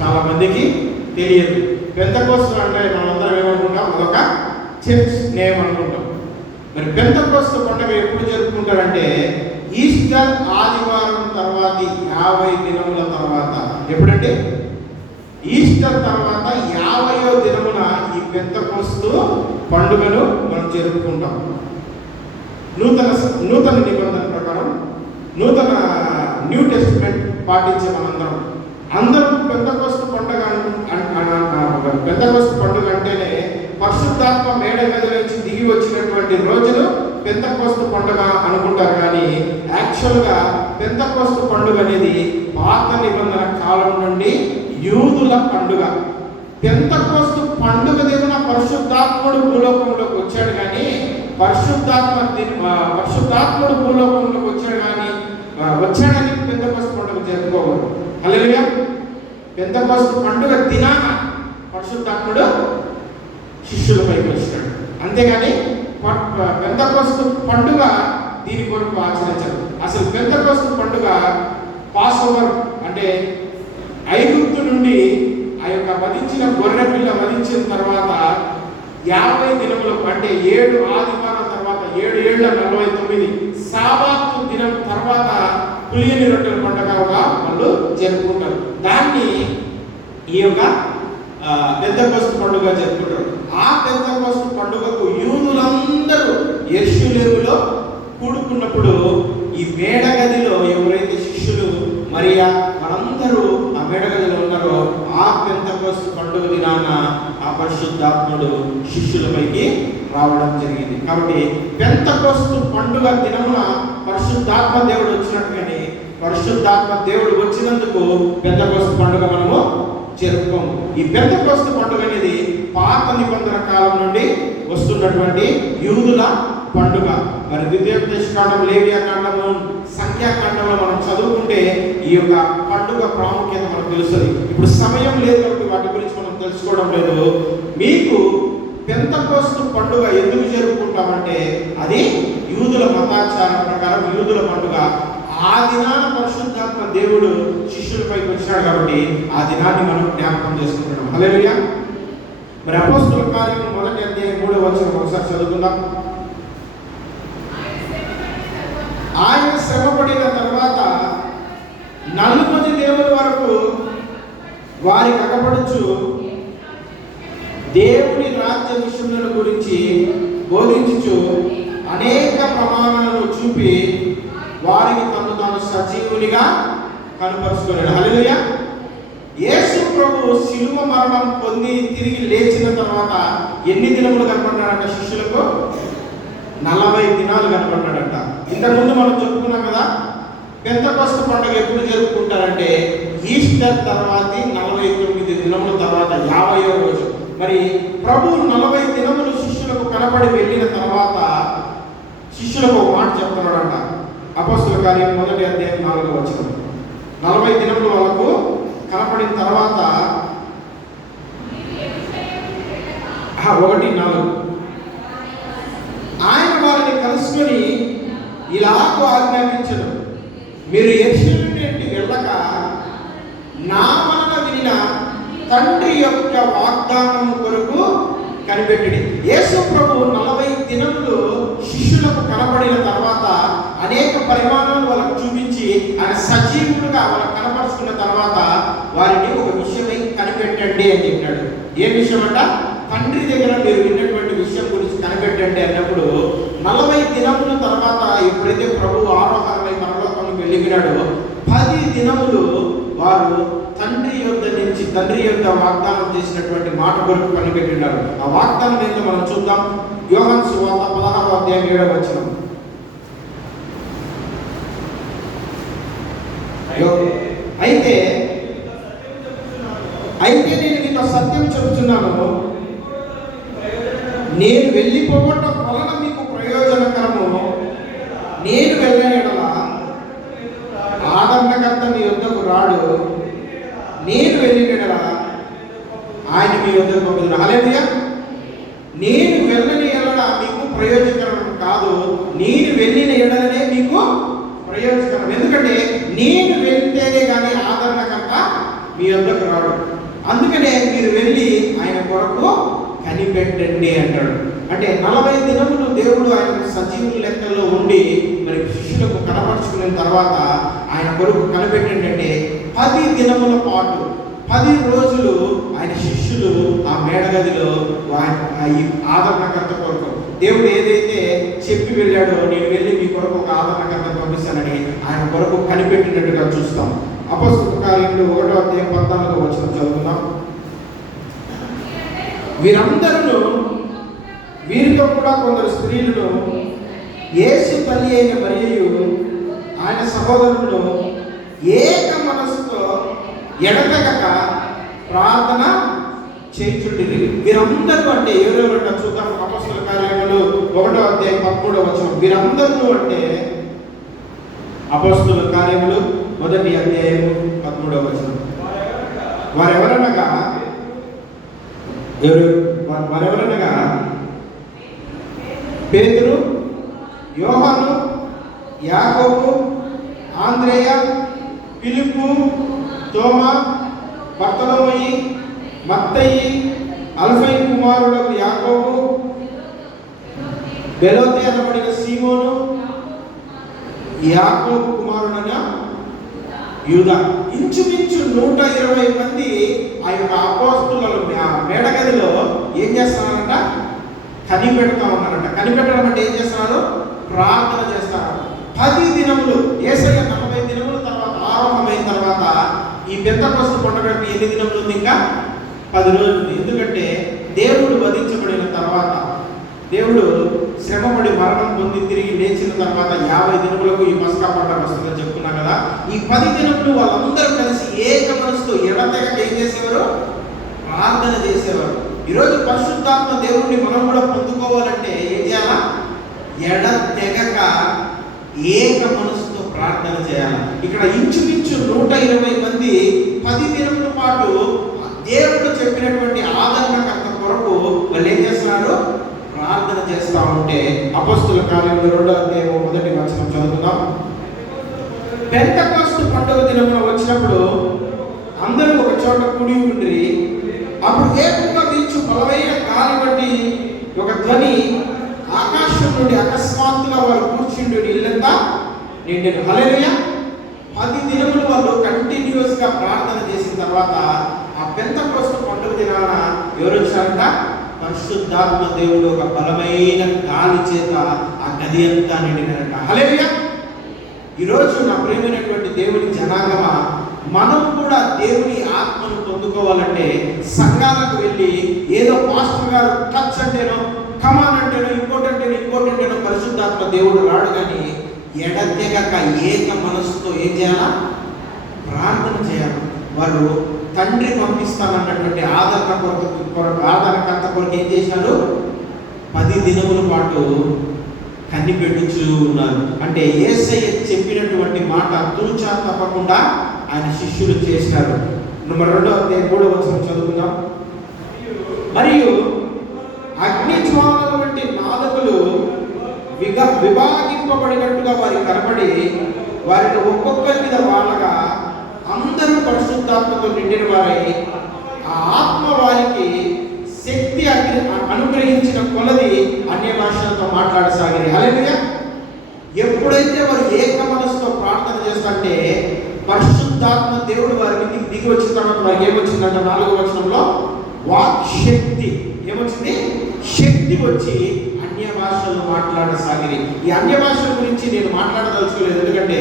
చాలా మందికి తెలియదు. పెంతెకోస్తు అంటే మనందరం ఏమనుకుంటాం, అదొక చర్చ్ నేమ్ అనుకుంటాం. మరి పెంతెకోస్తు పండుగ ఎప్పుడు జరుపుకుంటారంటే ఈస్టర్ ఆదివారం తర్వాత 50 దినముల తర్వాత. ఎప్పుడంటే ఈస్టర్ తర్వాత 50వ దినమున ఈ పెంతెకోస్తు పండుగను మనం జరుపుకుంటాం. నూతన నిబంధన ప్రకారం, నూతన న్యూ టెస్టిమెంట్ పాటించే అందరూ పెంతెకోస్తు పండుగ అంటేనే పరిశుద్ధాత్మ మేడ మీద నుంచి దిగి వచ్చినటువంటి రోజులు పెంతెకోస్తు పండుగ అనుకుంటారు. కానీ యాక్చువల్గా పెంతెకోస్తు పండుగ అనేది పాత నిబంధన కాలం నుండి యూదుల పండుగ. పెంతెకోస్తు పండుగ దిగున పరిశుద్ధాత్ముడు భూలోకంలోకి వచ్చాడు, కానీ పరిశుద్ధాత్ముడు భూలోకంలోకి వచ్చాడని పెంతెకోస్తు పండుగ జరుపుకోవాలి. హల్లెలూయా. పెంతెకోస్తు పండుగ దినాన పరిశుద్ధాత్ముడు శిష్యులపైకి వచ్చాడు, అంతేగాని పెంతెకోస్తు పండుగ దీని కొరకు ఆచరించారు. అసలు పెంతెకోస్తు పండుగ పాస్ఓవర్ అంటే ఐగుప్తు నుండి ఆ యొక్క వధించిన గొర్రె పిల్ల వధించిన తర్వాత 50 దినములకు అంటే 7 ఆదివారం తర్వాత 7 ఏళ్ల 49 సాబాతు దినం తర్వాత పులియని రొట్టెల పండుగగా వాళ్ళు జరుపుకుంటారు. దాన్ని ఈ యొక్క పెంతెకోస్తు పండుగ జరుపుకుంటారు. ఆ పెంతెకోస్తు పండుగకు యూదులందరూ యెరూషలేములో కూడుకున్నప్పుడు ఈ మేడగదిలో ఎవరైతే శిష్యులు మరియా వారందరూ ఆ మేడగదిలో ఉన్నారో ఆ పెంతెకోస్తు పండుగ దినాన ఆ పరిశుద్ధాత్ముడు శిష్యులపైకి రావడం జరిగింది. కాబట్టి పెంతెకోస్తు పండుగ దినమున పరిశుద్ధాత్మ దేవుడు వచ్చినట్టుగానే పరిశుద్ధాత్మ దేవుడు వచ్చినందుకు పెంతెకోస్తు పండుగ మనము జరుపుకోము. ఈ పెంతెకోస్తు పండుగ అనేది పాత నిబంధన కాలం నుండి వస్తున్నటువంటి యూదుల పండుగ. మరి ద్వితీయోపదేశకాండం, లేవియాకాండము, సంఖ్యాకాండంలో మనం చదువుకుంటే ఈ యొక్క పండుగ ప్రాముఖ్యత మనకు తెలుస్తుంది. ఇప్పుడు సమయం లేదు కాబట్టి వాటి గురించి మనం తెలుసుకోవడం లేదు. మీకు పెంతెకోస్తు పండుగ ఎందుకు జరుపుకుంటామంటే అది యూదుల మతాచారం ప్రకారం యూదుల పండుగ. ఆ దినాన పరిశుద్ధాత్మ దేవుడు శిష్యులపైకి వచ్చాడు కాబట్టి ఆ దినాన్ని మనం జ్ఞాపకం చేసుకుంటున్నాం. హల్లెలూయా. మరి అపోస్తలుల కార్యము 1వ అధ్యాయం 3వ వచనం ఒకసారి చదువుకుందాం. ఆయన శ్రమపడిన తర్వాత 40 దినముల వరకు వారికి అగపడుచు దేవుని రాజ్య విషయముల గురించి బోధించుచు అనేక ప్రమాణాలను చూపి వారికి తాను సజీవునిగా కనపరుచుకున్నాడు. హల్లెలూయా. యేసు ప్రభు శిలువ మరణం పొంది తిరిగి లేచిన తర్వాత ఎన్ని దినములు కనపడ్డాడంట శిష్యులకు? 40 దినాలు కనపడ్డాడంట. ఇంతకుముందు మనం చెప్పుకున్నాం కదా, పెంతెకోస్తు పండుగ ఎప్పుడు జరుపుకుంటారంటే ఈస్టర్ తర్వాత 49 దినముల తర్వాత 50వ రోజు. మరి ప్రభు 40 దినములు శిష్యులకు కనపడి వెళ్ళిన తర్వాత శిష్యులకు ఒక మాట చెప్తున్నాడంట. అపోస్తలుల కార్యం 1వ అధ్యాయం 4వ వచనం. 40 దినములు వాళ్ళకు కనపడిన తర్వాత 1:4 ఆయన వారిని కలుసుకొని ఇలాగూ ఆజ్ఞాపించను, మీరు యెరూషలేము నుండి వెళ్ళక నా వలన వినిన తండ్రి యొక్క వాగ్దానం కొరకు కనిపెట్టండి. యేసు ప్రభు 40 దినములు శిష్యులకు కనపడిన తర్వాత అనేక పరిమాణాలు వాళ్ళకు చూపించి ఆయన సజీవులుగా వాళ్ళకు కనపరుచుకున్న తర్వాత వారిని ఒక విషయమై కనిపెట్టండి అని చెప్పినాడు. ఏ విషయం అంట? తండ్రి దగ్గర మీరు విన్నటువంటి విషయం గురించి కనిపెట్టండి అన్నప్పుడు 40 దినముల తర్వాత ఎప్పుడైతే ప్రభు ఆరోహణమై పరలోకానికి వెళ్ళిపోయినాడో 10 దినములు వారు తండ్రి యొక్క వాగ్దానం చేసినటువంటి మాట కొరకు కనిపెట్టినారు. ఆ వాగ్దానం ఏంటో మనం చూద్దాం. యోహాను సువార్త 16వ అధ్యాయం 7వ వచనం. అయితే నేను మీతో సత్యం చెబుతున్నాను, నేను వెళ్ళిపోవటం వలన మీకు ప్రయోజనకరము. నేను వెళ్ళని యెడల ఆదరణకర్త మీ యొద్దకు రాడు, నేను వెళ్ళిన యెడల ఆయన మీ యొద్దకు పంపుతాడు. హల్లెలూయా. నేను వెళ్ళని యెడల మీకు ప్రయోజనకరం కాదు, నేను వెళ్ళిన యెడలనే మీకు ప్రయోజనకరం. ఎందుకంటే నేను వెళ్తేనే కానీ ఆదరణకర్త మీ వద్దకు రాడు. అందుకనే మీరు వెళ్ళి ఆయన కొరకు కనిపెట్టండి అంటాడు. అంటే 40 దినములు దేవుడు ఆయన సజీవుల లెక్కల్లో ఉండి మరి శిష్యులకు కనపరుచుకున్న తర్వాత ఆయన కొరకు కనిపెట్టండి అంటే 10 దినముల పాటు 10 రోజులు ఆయన శిష్యులు ఆ మేడగదిలో ఈ ఆదరణకర్త కొరకు దేవుడు ఏదైతే చెప్పి వెళ్ళాడో, నేను వెళ్ళి మీ కొరకు ఒక ఆదరణకర్త పంపిస్తానని ఆయన కొరకు కనిపెట్టినట్టుగా చూస్తాం. అపొస్తలుల కార్యములు 1వ అధ్యాయం 14వ వచనం చదువుతున్నాం. వీరితో కూడా కొందరు స్త్రీలను యేసు తల్లి అయిన మరియయు ఆయన సహోదరులను ఏక మనసుతో ఎడతెగక ప్రార్థన చేయుచుండిరి. వీరందరూ అంటే ఎవరెవరంటే చూద్దాం. అపొస్తలుల కార్యములు 1వ అధ్యాయం 13వ వచనం. వీరందరూ అంటే అపొస్తలుల కార్యములు 1వ అధ్యాయం 13వ వచనం. వారెవరనగా పేతురు, యోహాను, యాకోబు, ఆంద్రేయ, ఫిలిప్పు, తోమా, బర్తలోమయి, మత్తయి, అల్ఫయి కుమారుడు యాకోబు, బెలోతే అనబడిన సీమోను, యాకోబు కుమారుడైన యూదా. ఇంచుమించు 120 మంది ఆ యొక్క అపోస్తలుల మేడగదిలో ఏం చేస్తున్నారంట? కనిపెడతా ఉన్నారంట. కనిపెట్టడం అంటే ఏం చేస్తున్నారు? ప్రార్థన చేస్తారు. 10 దినములు యేసయ్య 40 దినముల తర్వాత ఆరంభమైన తర్వాత ఈ పెంతెకోస్తు పండుగకి ఎన్ని దినములు ఉంది? ఇంకా 10 రోజులు. ఎందుకంటే దేవుడు వధించబడిన తర్వాత, దేవుడు శ్రమపడి మరణం పొంది తిరిగి లేచిన తర్వాత 50 దినములకు ఈ పస్కా పండుగ వస్తుందని చెప్పుకున్నాం కదా. ఈ 10 దినములు వాళ్ళందరూ కలిసి ఏక మనసుతో ఎడతెగక ఏం చేసేవారు? ప్రార్థన చేసేవారు. ఈరోజు పరిశుద్ధాత్మ దేవుడిని మనం కూడా పొందుకోవాలంటే ఏం చేయాలా? ఎడతెగక ఏక మనసుతో ప్రార్థన చేయాలి. ఇక్కడ ఇంచుమించు 120 మంది 10 దినముల పాటు దేవుడు చెప్పినటువంటి ఆదరణకర్త కొరకు వాళ్ళు ఏం చేస్తున్నారు? ప్రార్థన చేస్తూ ఉంటే అపొస్తలుల కార్యములు 2వ అధ్యాయం 1వ వచనం చదువుతున్నాం. పెంతెకోస్తు పండుగ దినమున వచ్చినప్పుడు అందరూ ఒక చోట కూడి ఉండి, అప్పుడు ఏకంగా వీచు బలమైన గాలి వంటి ఒక ధ్వని ఆకాశం నుండి అకస్మాత్తుగా వారు కూర్చుండి ఇల్లంతా నిండెను. హల్లెలూయా. 10 దినములు వాళ్ళు కంటిన్యూస్ గా ప్రార్థన చేసిన తర్వాత ఆ పెంతెకోస్తు పండుగ దినాన ఎవరు వచ్చారంట? పరిశుద్ధాత్మ దేవుడు ఒక బలమైన గాలి చేత ఆ గది అంతా నిండినారంట. హల్లెలూయా. ఈరోజు నా ప్రియమైనటువంటి దేవుని జనాంగమా, మనం కూడా దేవుని ఆత్మను పొందుకోవాలంటే సంఘాలకు వెళ్ళి ఏదో పాస్టర్ గారు టచ్ అంటేనో, కమాన్ అంటేనో, ఇంకోటంటేనో పరిశుద్ధాత్మ దేవుడు రాడు. కానీ ఎడతెగక ఏక మనసుతో ఏం చేయాలా? ప్రార్థన చేయాలి. వారు తండ్రి పంపిస్తానన్నటువంటి ఆదరణకర్త కొరకు ఏం చేశారు? 10 దినముల పాటు కనిపెట్టుచూ ఉన్నారు. అంటే యేసయ్య చెప్పినటువంటి మాట తూచా తప్పకుండా ఆయన శిష్యులు చేశారు. 2వ అధ్యాయం 3వ వచనం చదువుకుందాం. మరియు అగ్నిజ్వాలల వంటి నాదకులు విభాగింపబడినట్టుగా వారికి కనబడి వారిని ఒక్కొక్కరి మీద వాళ్ళగా అందరూ పరిశుద్ధాత్మతో నిండిన వారై ఆ ఆత్మ వారికి శక్తి అనుగ్రహించిన కొలది అన్య భాషలతో మాట్లాడసాగిరి. హల్లెలూయా. ఎప్పుడైతే వారు ఏక మనసుతో ప్రార్థన చేస్తుంటే పరిశుద్ధాత్మ దేవుడు వారి మీదకి దిగి వచ్చిన తర్వాత వారికి ఏమొచ్చిందంట? 4వ వచనంలో వాక్ శక్తి ఏమొచ్చింది? శక్తి వచ్చి అన్య భాషలు మాట్లాడసాగిరి. ఈ అన్య భాషల గురించి నేను మాట్లాడదలుచుకోలేదు. ఎందుకంటే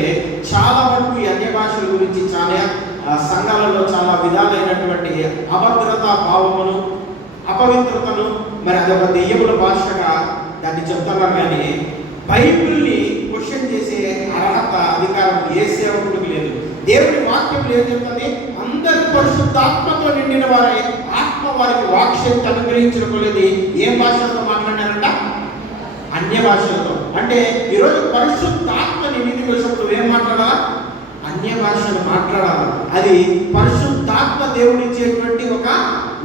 చాలా వరకు ఈ అన్య భాషల గురించి చాలా సంఘాలలో చాలా విధాలైనటువంటి అభద్రతా భావమును, అపవిత్రతను, మరి అదొక దెయ్యముల భాషగా దాన్ని చెప్తున్నారు. కానీ బైబిల్ని క్వశ్చన్ చేసే అర్హత, అధికారం ఏ సేవకుడికి లేదు. దేవుని వాక్యం ఏం చెప్తుంది? అందరూ పరిశుద్ధాత్మతో నిండిన వారే ఆత్మ వారికి వాక్శక్తి అనుగ్రహించిన కొలది ఏం భాషలతో మాట్లాడారంట? అన్య భాషలతో. అంటే ఈరోజు పరిశుద్ధాత్మని మీదికి వచ్చినప్పుడు ఏం మాట్లాడాలా? అన్య భాషను మాట్లాడాలి. అది పరిశుద్ధాత్మ దేవుడిచ్చేటువంటి ఒక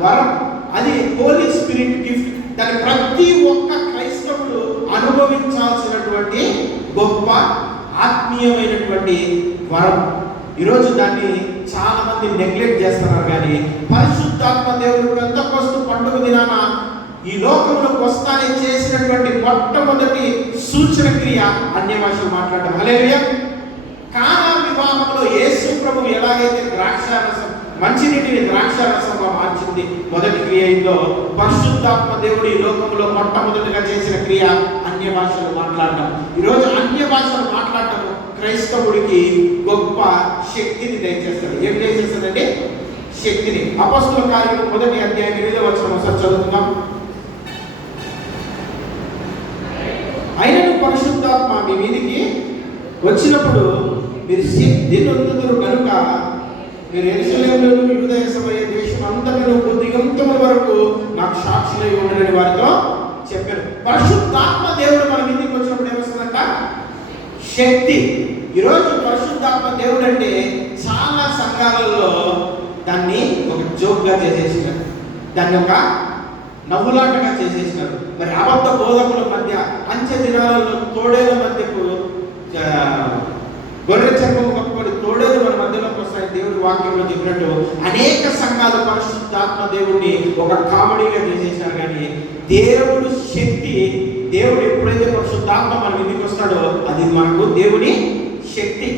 వరం. అది హోలీ స్పిరిట్ గిఫ్ట్. దాని ప్రతి ఒక్క క్రైస్తవుడు అనుభవించాల్సినటువంటి గొప్ప ఆత్మీయమైనటువంటి వరం. ఈరోజు దాన్ని చాలా మంది నెగ్లెక్ట్ చేస్తున్నారు. కానీ పరిశుద్ధాత్మ దేవుడు పెంతెకోస్తు పండుగ దినాన ఈ లోకంలోకి వస్తానే చేసినటువంటి మొట్టమొదటి సూచన క్రియ అన్య భాషలు మాట్లాడటం. హల్లెలూయా. కానా వివాహంలో యేసు ప్రభు ఎలాగైతే ద్రాక్షారసం మంచినీటిని ద్రాక్షారసంగా మార్చింది మొదటి క్రియ అయిందో, పరిశుద్ధాత్మ దేవుడు ఈ లోకంలో మొట్టమొదటిగా చేసిన క్రియ అన్య భాషలు మాట్లాడటం. ఈరోజు అన్య భాషలు మాట్లాడటం క్రైస్తవుడికి గొప్ప శక్తిని దయచేస్తుంది. ఏం దయచేస్తుందంటే శక్తిని. అపొస్తలుల కార్యములు 1వ అధ్యాయం 8వ వచనం ఒకసారి చదువుకుందాం. అయినను పరిశుద్ధాత్మ మీ మీదికి వచ్చినప్పుడు మీరు శక్తి నొందుదురు కనుక మీరు యెరూషలేములోను యూదయ సమరయ దేశం అంతటను బుద్ధిగంతముల వరకు నాకు సాక్షులై ఉండరని వారితో చెప్పారు. పరిశుద్ధాత్మ దేవుడు మన మీదకి వచ్చినప్పుడు ఏమొస్తుందంట? శక్తి. ఈరోజు పరిశుద్ధాత్మ దేవుడు అంటే చాలా సంఘాలలో దాన్ని ఒక జోక్గా చేసేసినారు, దాన్ని ఒక నవ్వులాటగా చేసేసినారు. మరి అబద్ధ బోధకుల మధ్య అంచె దినాలలో తోడేల మధ్యకు గొర్రె చర్మము కప్పుకొని తోడేలు మన మధ్యలోకి వస్తాయి దేవుడి వాక్యంలో చెప్పినట్టు అనేక సంఘాలు పరిశుద్ధాత్మ దేవుడిని ఒక కామెడీగా చేసేసినారు. కానీ దేవుడు శక్తి, దేవుడు ఎప్పుడైతే పరిశుద్ధాత్మ మన మీదకి వస్తాడో అది మనకు దేవుని శక్తి.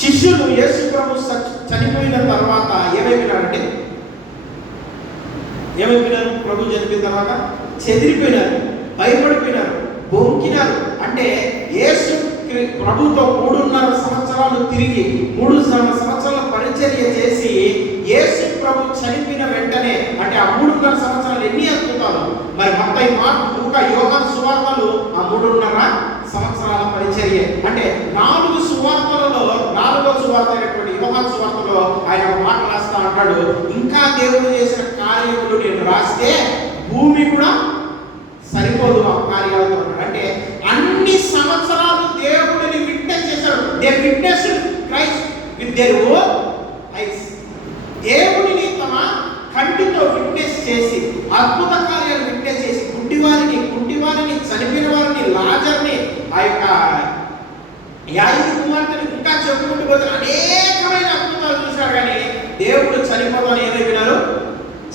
శిష్యులు యేసు ప్రభు చనిపోయిన తర్వాత ఏమైపోయినారంటే ప్రభు చనిపోయిన తర్వాత చెదిరిపోయినారు, భయపడిపోయినారు, బొంకినారు. అంటే యేసు ప్రభుతో 3.5 సంవత్సరాలు తిరిగి 3 సంవత్సరాల పరిచర్య చేసి యేసు ప్రభు చనిపోయిన వెంటనే, అంటే ఆ 3.5 సంవత్సరాలు ఎన్ని అద్భుతాలు! మరి మత్తయి, మార్కు, లూకా, యోహాను సువార్తలు ఆ 3.5 సంవత్సరాల పరిచర్య. అంటే 4 సువార్తలలో 4వ సువార్త అయినటువంటి యోహాను సువార్తలో ఆయన ఒక మాట రాస్తా అంటాడు, ఇంకా దేవుడు చేసిన కార్యములు నేను రాస్తే భూమి కూడా సరిపోదు ఆ కార్యాలతో. అంటే అన్ని సంవత్సరాలు దేవుడిని విట్నెస్ చేశాడు. They witnessed Christ with their own eyes. దేవుడిని తమ కంటితో విట్నెస్ చేసి అద్భుత కార్యాలు విట్నెస్ చేసి కుంటివారిని చనిపోయిన వారిని, లాజర్ని, ఆ యొక్క యాయిరు కుమార్తెని ఇంకా చెప్పుకుంటూ పోతే అనేకమైన అద్భుతాలు చూశారు. కానీ దేవుడు చనిపోతాను ఏమైపోయినారు?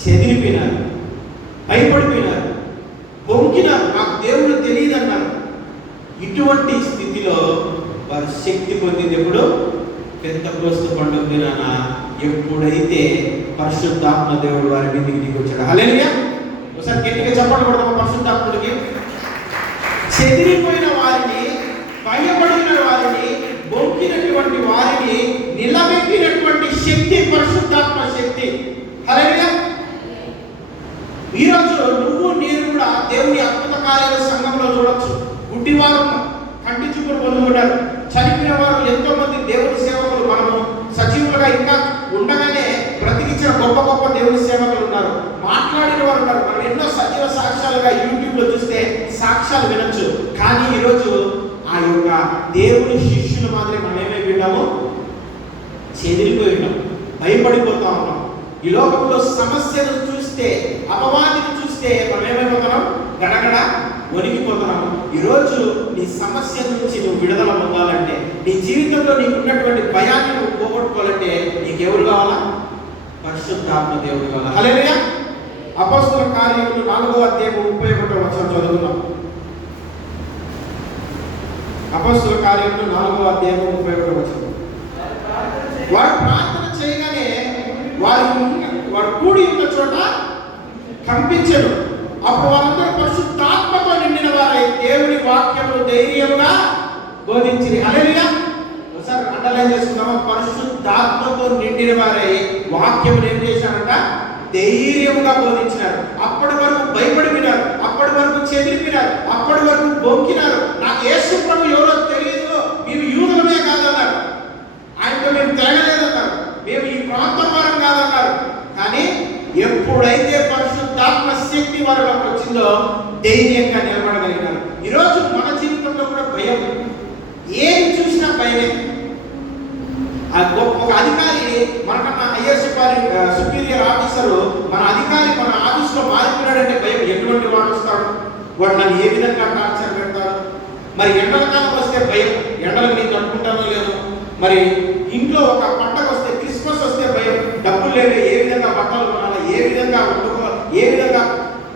చెదిరిపోయినారు, భయపడిపోయినారు, పొంకినారు, నాకు దేవుడు తెలియదు అన్నారు. ఇటువంటి స్థితిలో వారు శక్తి పొందింది ఎప్పుడు? పెంతెకోస్తు పండుగ దినాన, ఎప్పుడైతే పరిశుద్ధాత్మ దేవుడు వారి మీదకి దిగి వచ్చాడు. హల్లెలూయా. ఒకసారి గట్టిగా చెప్పండి కొడతాం పరిశుద్ధాత్ముడికి. చెదిరిపోయిన వారిని, భయపడిన వారిని, బొంకినటువంటి వారిని నిలబెట్టినటువంటి శక్తి పరిశుద్ధాత్మ శక్తి. హల్లెలూయా. ఈరోజు నువ్వు నేను కూడా దేవుని అద్భుత కార్యాల సంఘంలో చూడొచ్చు. గుడ్డివారు కంటి చూపులు పొందుకుంటారు, చనిపోయిన వారు ఎంతో మంది దేవుని సేవకులు మనము సజీవులుగా ఇంకా ఉండగానే బ్రతికించిన గొప్ప గొప్ప దేవుని సేవకులు ఉన్నారు, మాట్లాడిన వారు ఉన్నారు. మనం ఎన్నో సజీవ సాక్ష్యాలుగా యూట్యూబ్లో చూస్తే సాక్ష్యాలు వినొచ్చు. కానీ ఈరోజు ఆ యొక్క దేవుని శిష్యుల మాదిరి మనం ఏమైపోయినాము? చెదిరిపోయి ఉన్నాం, భయపడిపోతా ఉన్నాం. ఈ లోకంలో సమస్యను చూస్తే, అపవాదిని చూస్తే మనం ఏమైపోతున్నాం? గడగడ వణికిపోతున్నాం. ఈరోజు నీ సమస్య నుంచి నువ్వు విడుదల పొందాలంటే, నీ జీవితంలో నీకు ఉన్నటువంటి భయాన్ని నువ్వు పోగొట్టుకోవాలంటే నీకెవరు కావాలా? పరిశుద్ధాత్మ దేవుడు కావాలా. హల్లెలూయా. అపొస్తలుల కార్యములు 4వ అధ్యాయం 31వ వచనం చదువుకుందాం. అపొస్తలుల కార్యములు 4వ అధ్యాయం 31వ వచనం. వారు ప్రార్థన చేయగానే వారు కూడి ఉన్న చోట కంపించరు. అప్పుడు వారందరూ పరిశుద్ధాత్మతో నిండిన వారై దేవుని వాక్యములు ధైర్యంగా బోధించిరి. హల్లెలూయా. ఒకసారి అండర్లైన్ చేసుకుందామా? పరిశుద్ధాత్మతో నిండిన వారై వాక్యములు ఏం చేశారంట? ధైర్యంగా బోధించినారు. అప్పటి వరకు భయపడిపోయినారు, అప్పటి వరకు చెదిరిపోయినారు, అప్పటి వరకు బొంకినారు. నాకు యేసు ప్రభు ఎవరో తెలియదు, మేము యూదులమే కాదన్నారు, ఆయనతో మేము తిరగలేదన్నారు, మేము ఈ ప్రాంతం వారం కాదన్నారు. కానీ ఎప్పుడైతే పరిశుద్ధాత్మ శక్తి వారిలోకి వచ్చిందో ధైర్యంగా నిలబడగలిగినారు. ఈరోజు మన జీవితంలో కూడా భయం, ఏది చూసినా భయమే. ఒక అధికారి మనకన్నా హయ్యర్ సుపీరియర్ ఆఫీసరు, మన అధికారి మన ఆఫీస్లో మారిపోయాడంటే భయం. ఎటువంటి వాడు వస్తాడు, వాడు నన్ను ఏ విధంగా టార్చర్ పెడతాడు. మరి ఎండల కాలం వస్తే భయం, ఎండలకు నేను తట్టుకుంటానో లేదు. మరి ఇంట్లో ఒక పంటకు వస్తే డబ్బులు ఏ విధంగా బట్టలు కొనాలా, ఏ విధంగా వండుకోవాలి, ఏ విధంగా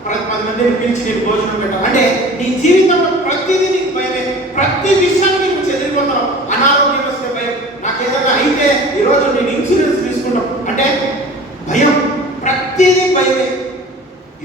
10 మందిని పిలిచి నేను భోజనం పెట్టాలి అంటే నీ జీవితంలో ప్రతిదీ నీకు భయమే. ప్రతి విషయాన్ని నువ్వు చెదిరిపోతావు. అనారోగ్యం వస్తే భయం, నాకు ఏదైనా అయితే ఈరోజు నేను ఇన్సూరెన్స్ తీసుకుంటాం అంటే భయం, ప్రతిదీ భయమే.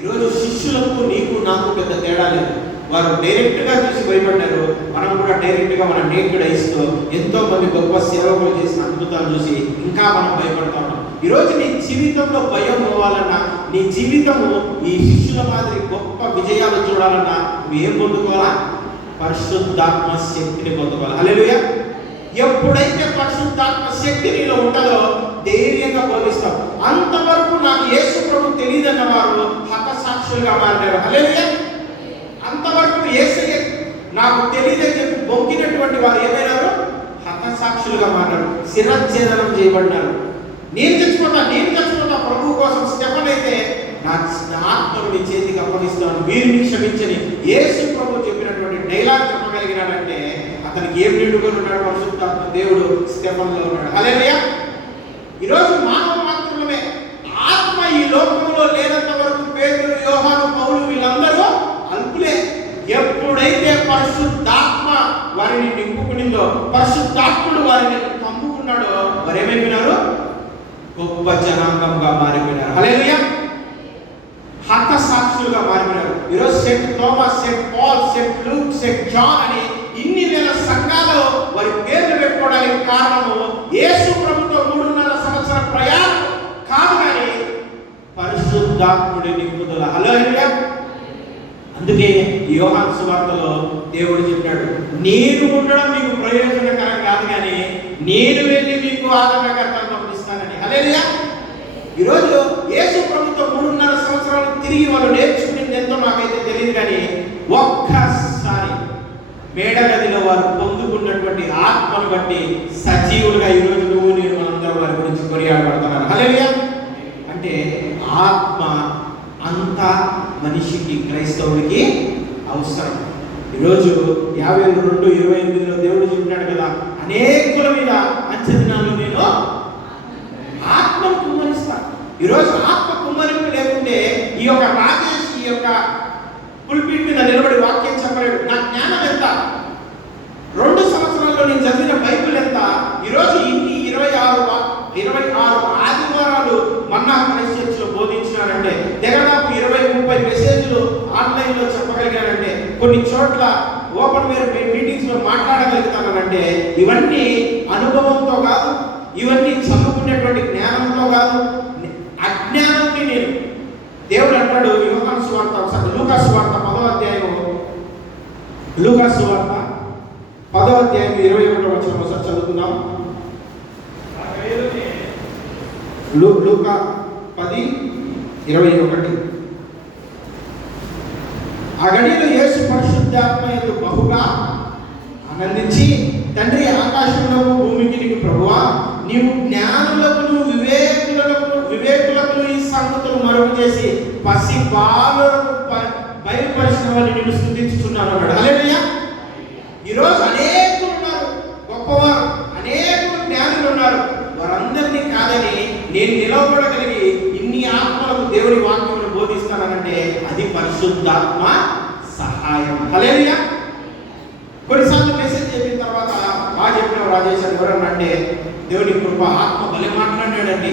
ఈరోజు శిష్యులకు నీకు నాకు పెద్ద తేడా లేదు. వారు డైరెక్ట్గా చూసి భయపడ్డారు. మనం కూడా డైరెక్ట్గా మన నేకుడు ఐస్తో ఎంతో మంది గొప్ప సేవకులు చేసిన అద్భుతాలు చూసి ఇంకా మనం భయపడతా ఉన్నాం. ఈరోజు నీ జీవితంలో భయం పోవాలన్నా, నీ జీవితము ఈ శిష్యుల మాదిరి గొప్ప విజయాలు చూడాలన్నా నువ్వు ఏం పొందుకోవాలా? పరిశుద్ధాత్మ శక్తిని పొందుకోవాలి. హల్లెలూయా. ఎప్పుడైతే పరిశుద్ధాత్మ శక్తి నీలో ఉంటుందో ధైర్యంగా బోధిస్తావు. అంతవరకు నాకు యేసు ప్రభు తెలియదన్న వారు హతసాక్షులుగా మారినారు. హల్లెలూయా. అంతవరకు యేసయ్య నాకు తెలియదని చెప్పి బొంకినటువంటి వారు ఏమైనారు? హతసాక్షులుగా మారినారు, శిరచ్ఛేదనం చేయబడినారు. నేను చచ్చిపోతా ప్రభు కోసం. స్టెఫన్ అయితే నా ఆత్మను నీ చేతికి అప్పగిస్తాను, వీరిని క్షమించని యేసు ప్రభు చెప్పినటువంటి డైలాగ్ చెప్పగలిగినాడంటే అతనికి ఏం నిండుకొని ఉన్నాడు? పరిశుద్ధాత్మ దేవుడు స్టెఫన్లో ఉన్నాడు. హల్లెలూయా. ఈరోజు మానవ మాత్రమే ఆత్మ ఈ లోకంలో లేనంత వరకు పేతురు, యోహాను, పౌలు వీళ్ళందరూ అల్పులే. ఎప్పుడైతే పరిశుద్ధాత్మ వారిని నింపుకునిందో, పరిశుద్ధాత్ముడు వారిని కమ్ముకున్నాడో వారు ఏమైపోయినారు? గొప్ప జనాంగంగా మారిపోయినారు. హల్లెలూయా. హతసాక్షులుగా మారిపోయినారు. ఈరోజు saint Thomas, saint Paul, saint Luke, saint John అని ఇన్ని వేల సంఘాలు వారి పేర్లు పెట్టుకోవడానికి కారణము యేసు ప్రభుతో 3.5 సంవత్సరాల ప్రయాణం కాదు కానీ పరిశుద్ధాత్ముడి నింపుదల. హల్లెలూయా. అందుకే యోహాను సువార్తలో దేవుడు చెప్పాడు, నేను ఉండడం మీకు ప్రయోజనకరం కాదు కానీ నేను వెళ్ళి మీకు ఆదరణకర్తను పంపిస్తానని. హల్లెలూయా. ఈరోజు యేసు ప్రభుతో 3.5 సంవత్సరాలు తిరిగి వాళ్ళు నేర్చుకునేది ఎంతో నాకైతే తెలియదు కానీ ఒక్కసారి మేడగదిలో వారు పొందుకున్నటువంటి ఆత్మను బట్టి సజీవులుగా ఈరోజు నువ్వు నేను మనందరం వారి గురించి కొనియాడబడుతున్నాను. హల్లెలూయా. అంటే ఆత్మ అంతా మనిషికి, క్రైస్తవుడికి అవసరం. ఈరోజు 52:28 దేవుడు చెప్పినాడు కదా, అనేకుల మీద అంచెదినాలు నేను ఆత్మను కుమ్మరిస్తాను. ఈరోజు ఆత్మ కుమ్మరింపు లేకుంటే ఈ యొక్క రాజేష్ ఈ యొక్క పుల్పిట్ మీద నిలబడి వాక్యం చెప్పలేడు. నా జ్ఞానం ఎంత? 2 సంవత్సరాల్లో నేను చదివిన బైబిల్ ఎంత? ఈరోజు ఇన్ని 26 ఆదివారాలు మన్నా క్రైస్ట్ చర్చ్లో బోధించినారంటే, దగ్గరదాపు 20-30 మెసేజ్లు ఆన్లైన్లో చెప్పగలిగానంటే, కొన్ని చోట్ల ఓపెన్ మీటింగ్స్లో మాట్లాడగలుగుతానంటే ఇవన్నీ అనుభవంతో కాదు, ఇవన్నీ చదువుకునేటువంటి జ్ఞానంతో కాదు, అజ్ఞానాన్ని నేను. దేవుడు అంటాడు యోహాను సువార్త, ఒకసారి లూకా సువార్త 10వ అధ్యాయం, లూకా సువార్త 10వ అధ్యాయం 21వ వచనం ఒకసారి చదువుకుందాం. లూకా 10:21. ఆ గడియలో యేసు పరిశుద్ధాత్మ యందు బహుగా ఆనందించి, తండ్రి ఆకాశంలో భూమికి నీకు ప్రభువా, నీవు జ్ఞానులకు వివేకులకు ఈ సంగతులు మరుగు చేసి పసి బాలులకు బయలుపరిచిన వాళ్ళు నిన్ను స్తుతించుచున్నాను అన్నాడు. హల్లెలూయా. ఈరోజు అనేకులు ఉన్నారు, గొప్పవారు, అనేకులు జ్ఞానులు ఉన్నారు. వారందరినీ కాదని నేను నిలవబడగలిగి ఇన్ని ఆత్మలకు దేవుని వాక్యమును బోధిస్తానంటే అది పరిశుద్ధాత్మ సహాయం. హల్లెలూయా. కొన్నిసార్లు మెసేజ్ చెప్పిన తర్వాత చెప్పిన రాజేష్ ఎవరన్నా అంటే దేవుని కృప, ఆత్మ భలే మాట్లాడాడండి,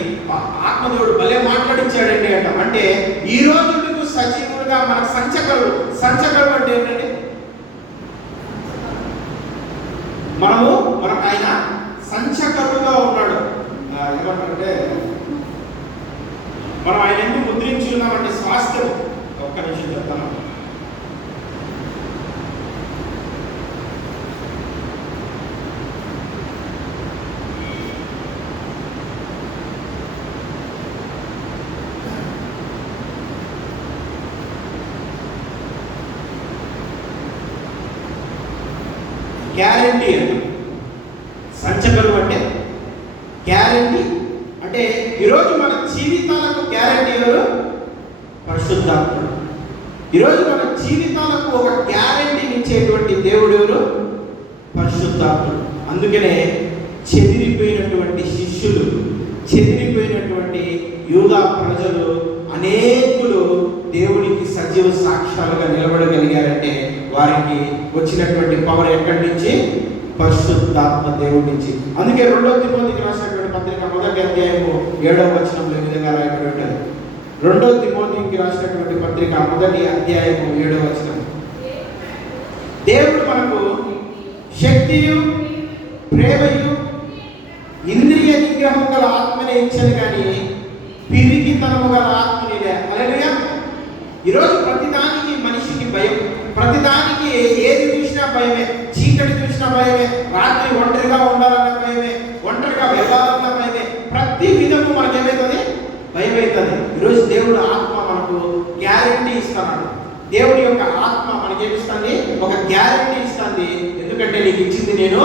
ఆత్మదేవుడు భలే మాట్లాడించాడండి అంటాం. అంటే ఈ రోజు నువ్వు సజీవులుగా మనకు సంచకరుడు అంటే ఏంటంటే మనకు ఆయన సంచకరుడుగా ఉన్నాడు. ఏమంటారంటే మనం ఆయన ఎందుకు ముద్రించి ఉన్నామంటే స్వాస్థ్యం. ఒక్క నిమిషం చెప్తాను. గ్యారంటీ అంట. సంచకరువు అంటే గ్యారంటీ. అంటే ఈరోజు మన జీవితాలకు గ్యారంటీ ఎవరు? పరిశుద్ధాత్ముడు. ఈరోజు మన జీవితాలకు ఒక గ్యారంటీని ఇచ్చేటువంటి దేవుడు ఎవరు? పరిశుద్ధాత్ముడు. అందుకనే చెదిరిపోయినటువంటి శిష్యులు, చెదిరిపోయినటువంటి యూదా ప్రజలు అనేకులు దేవునికి సజీవ సాక్ష్యాలుగా నిలబడగలిగారంటే వారికి వచ్చినటువంటి పవర్ ఎక్కడి నుంచి? పరిశుద్ధాత్మ దేవుడి నుంచి. అందుకే 2 తిమోతికి రాసినటువంటి పత్రిక 1వ అధ్యాయము 7వ వచనంలో ఈ విధంగా రాయబడి ఉంటుంది. 2 తిమోతికి రాసినటువంటి పత్రిక 1వ అధ్యాయము 7వ వచనం, దేవుడు మనకు శక్తియు ప్రేమయు ఇంద్రియ నిగ్రహం గల ఆత్మనే ఇచ్చను కానీ పిరికితనము గల ఆత్మనిలే. హల్లెలూయా. ఈరోజు ప్రతిదానికి మనిషికి భయం, ప్రతిదానికి ఏది చూసినా భయమే, చీకటి చూసినా భయమే, రాత్రి ఒంటరిగా ఉండాలన్న భయమే, ఒంటరిగా వెళ్ళాలన్న భయమే, ప్రతి విధము మనకి ఏమవుతుంది? భయం అవుతుంది. ఈరోజు దేవుడు ఆత్మ మనకు గ్యారెంటీ ఇస్తున్నాడు. దేవుడి యొక్క ఆత్మ మనకేమిస్తుంది? ఒక గ్యారెంటీ ఇస్తుంది. ఎందుకంటే నీకు ఇచ్చింది నేను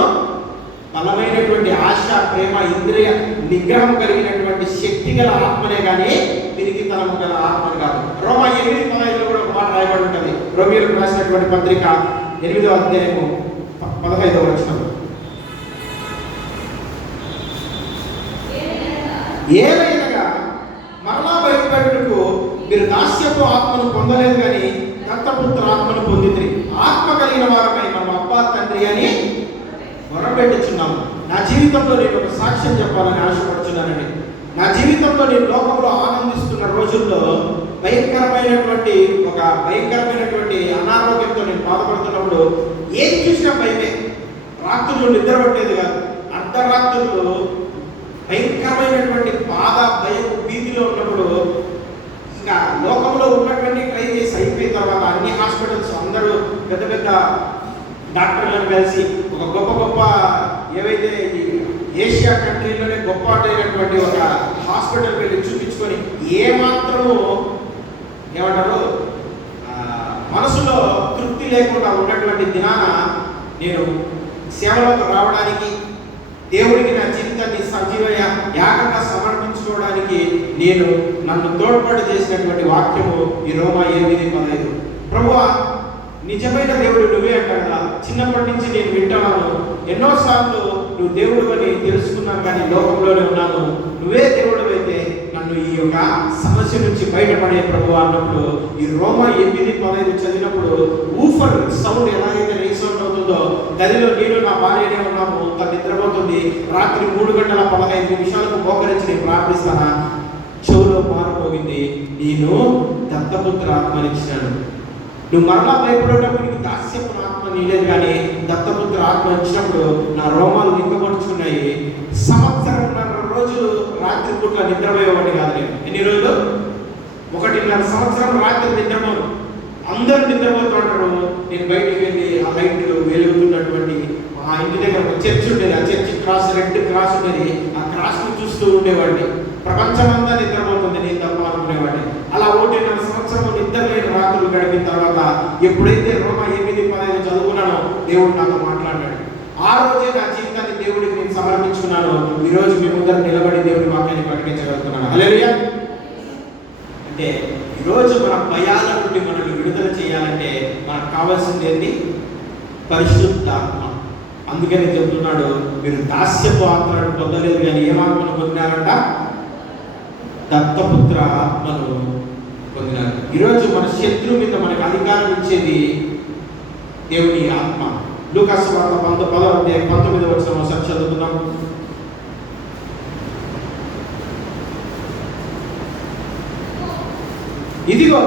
బలమైనటువంటి ఆశ, ప్రేమ, ఇంద్రియ నిగ్రహం కలిగినటువంటి శక్తి గల ఆత్మనే కానీ పిరికితనము గల ఆత్మని కాదు. రోమా 8:15 కూడా ఒక మాట రాయబడి ఉంటుంది. రోమీయులకు రాసినటువంటి పత్రిక 8వ అధ్యాయము 15వ వచనం, ఏలైనగా మరలా బయటపడుటకు మీరు దాస్యపు ఆత్మను పొందలేదు కానీ దత్తపుత్ర ఆత్మను పొందింది. ఆత్మ కలిగిన వారమై మనం అబ్బా తండ్రి అని మొరపెట్టుచున్నాము. నా జీవితంలో నేను ఒక సాక్ష్యం చెప్పాలని ఆశపడుతున్నానండి. నా జీవితంలో నేను లోకంలో ఆనందిస్తున్న రోజుల్లో భయంకరమైనటువంటి అనారోగ్యంతో నేను బాధపడుతున్నప్పుడు ఏది చూసినా భయమే. రాత్రులు నిద్ర పట్టేది కాదు. అర్ధరాత్రులు భయంకరమైనటువంటి బాధ, భయం, భీతిలో ఉన్నప్పుడు ఇంకా లోకంలో ఉన్నటువంటి ట్రై చేసి అయిపోయిన తర్వాత అన్ని హాస్పిటల్స్ అందరూ పెద్ద పెద్ద డాక్టర్లను కలిసి ఒక గొప్ప ఏవైతే ఏషియా కంట్రీలోనే గొప్ప అయినటువంటి ఒక హాస్పిటల్ వెళ్ళి చూపించుకొని ఏమాత్రము ఏమంటారు మనసులో తృప్తి లేకుండా ఉన్నటువంటి దినాన నేను సేవలోకి రావడానికి, దేవుడికి నా జీవితాన్ని సజీవ యాగంగా సమర్పించుకోవడానికి నన్ను తోడ్పాటు చేసినటువంటి వాక్యము ఈ రోమా 8:15. ప్రభువా, నిజమైన దేవుడు నువ్వే అంటాడు కదా. చిన్నప్పటి నుంచి నేను వింటున్నాను, ఎన్నోసార్లు నువ్వు దేవుడు అని తెలుసుకున్నాను, కానీ లోకంలోనే ఉన్నాను. నువ్వే దేవుడు అయితే నన్ను ఈ యొక్క సమస్య నుంచి బయటపడే ప్రభువా అన్నప్పుడు ఈ రోమా 8:15 చదివినప్పుడు ఊఫర్ సౌండ్ ఎలాగైతే రీసౌండ్ అవుతుందో, గదిలో నేను నా భార్యనే ఉన్నాము, తను నిద్రపోతుంది, రాత్రి 3:15 మోకరించి నేను ప్రార్థిస్తానా, చెవులో మారిపోయింది, నేను దత్తపుత్ర ఆత్మనిచ్చినాను. నువ్వు మరలా భయపడేటప్పుడు నీకు దాస్యపు ఆత్మ నీలేదు, కానీ దత్తపుత్ర ఆత్మ ఇచ్చినప్పుడు నా రోమాలు నింపబడుచున్నాయి. 1.5 రోజులు రాత్రి పూట్ల నిద్రపోయేవాడిని కాదు నేను. ఎన్ని రోజులు? 1.5 సంవత్సరం రాత్రి నిద్రపోను. అందరూ నిద్రపోతుంటారు. నేను బయటికి వెళ్ళి ఆ లైట్లు వెలుగుతున్నటువంటి ఆ ఇంటి దగ్గర ఒక చర్చ్ ఉండేది. ఆ చర్చ్ క్రాస్, రెడ్ క్రాస్ ఉండేది. ఆ క్రాస్ను చూస్తూ ఉండేవాడిని. ప్రపంచమంతా నిద్రపోతుంది, నేను తప్ప అనుకునేవాడిని. అలా 1.5 సంవత్సరం నిద్రలేని రాత్రులు గడిపిన తర్వాత ఎప్పుడైతే రోమా 8:15 చదువుకున్నానో దేవుడు నాతో మాట్లాడాడు. ఆ రోజే నా జీవితాన్ని దేవుడికి నేను సమర్పించుకున్నాను. ఈరోజు మీ ముందర నిలబడి దేవుడి వాక్యాన్ని ప్రకటించగలుగుతున్నాను. హల్లెలూయా. అంటే ఈరోజు మన భయాల నుండి మనల్ని విడుదల చేయాలంటే మనకు కావాల్సింది ఏంటి? పరిశుద్ధాత్మ. అందుకని చెప్తున్నాడు, మీరు దాస్యపు ఆత్మను పొందలేదు కానీ ఏమాత్మను పొందినారంట? దత్తపుత్ర ఆత్మను పొందినారు. ఈరోజు మన శత్రువు మీద మనకు అధికారం ఇచ్చేది దేవుని ఆత్మ. లూకాసు వార్త 10వ అధ్యాయం 19వ వచనం ఒకసారి చదువుతున్నాం. ఇదిగో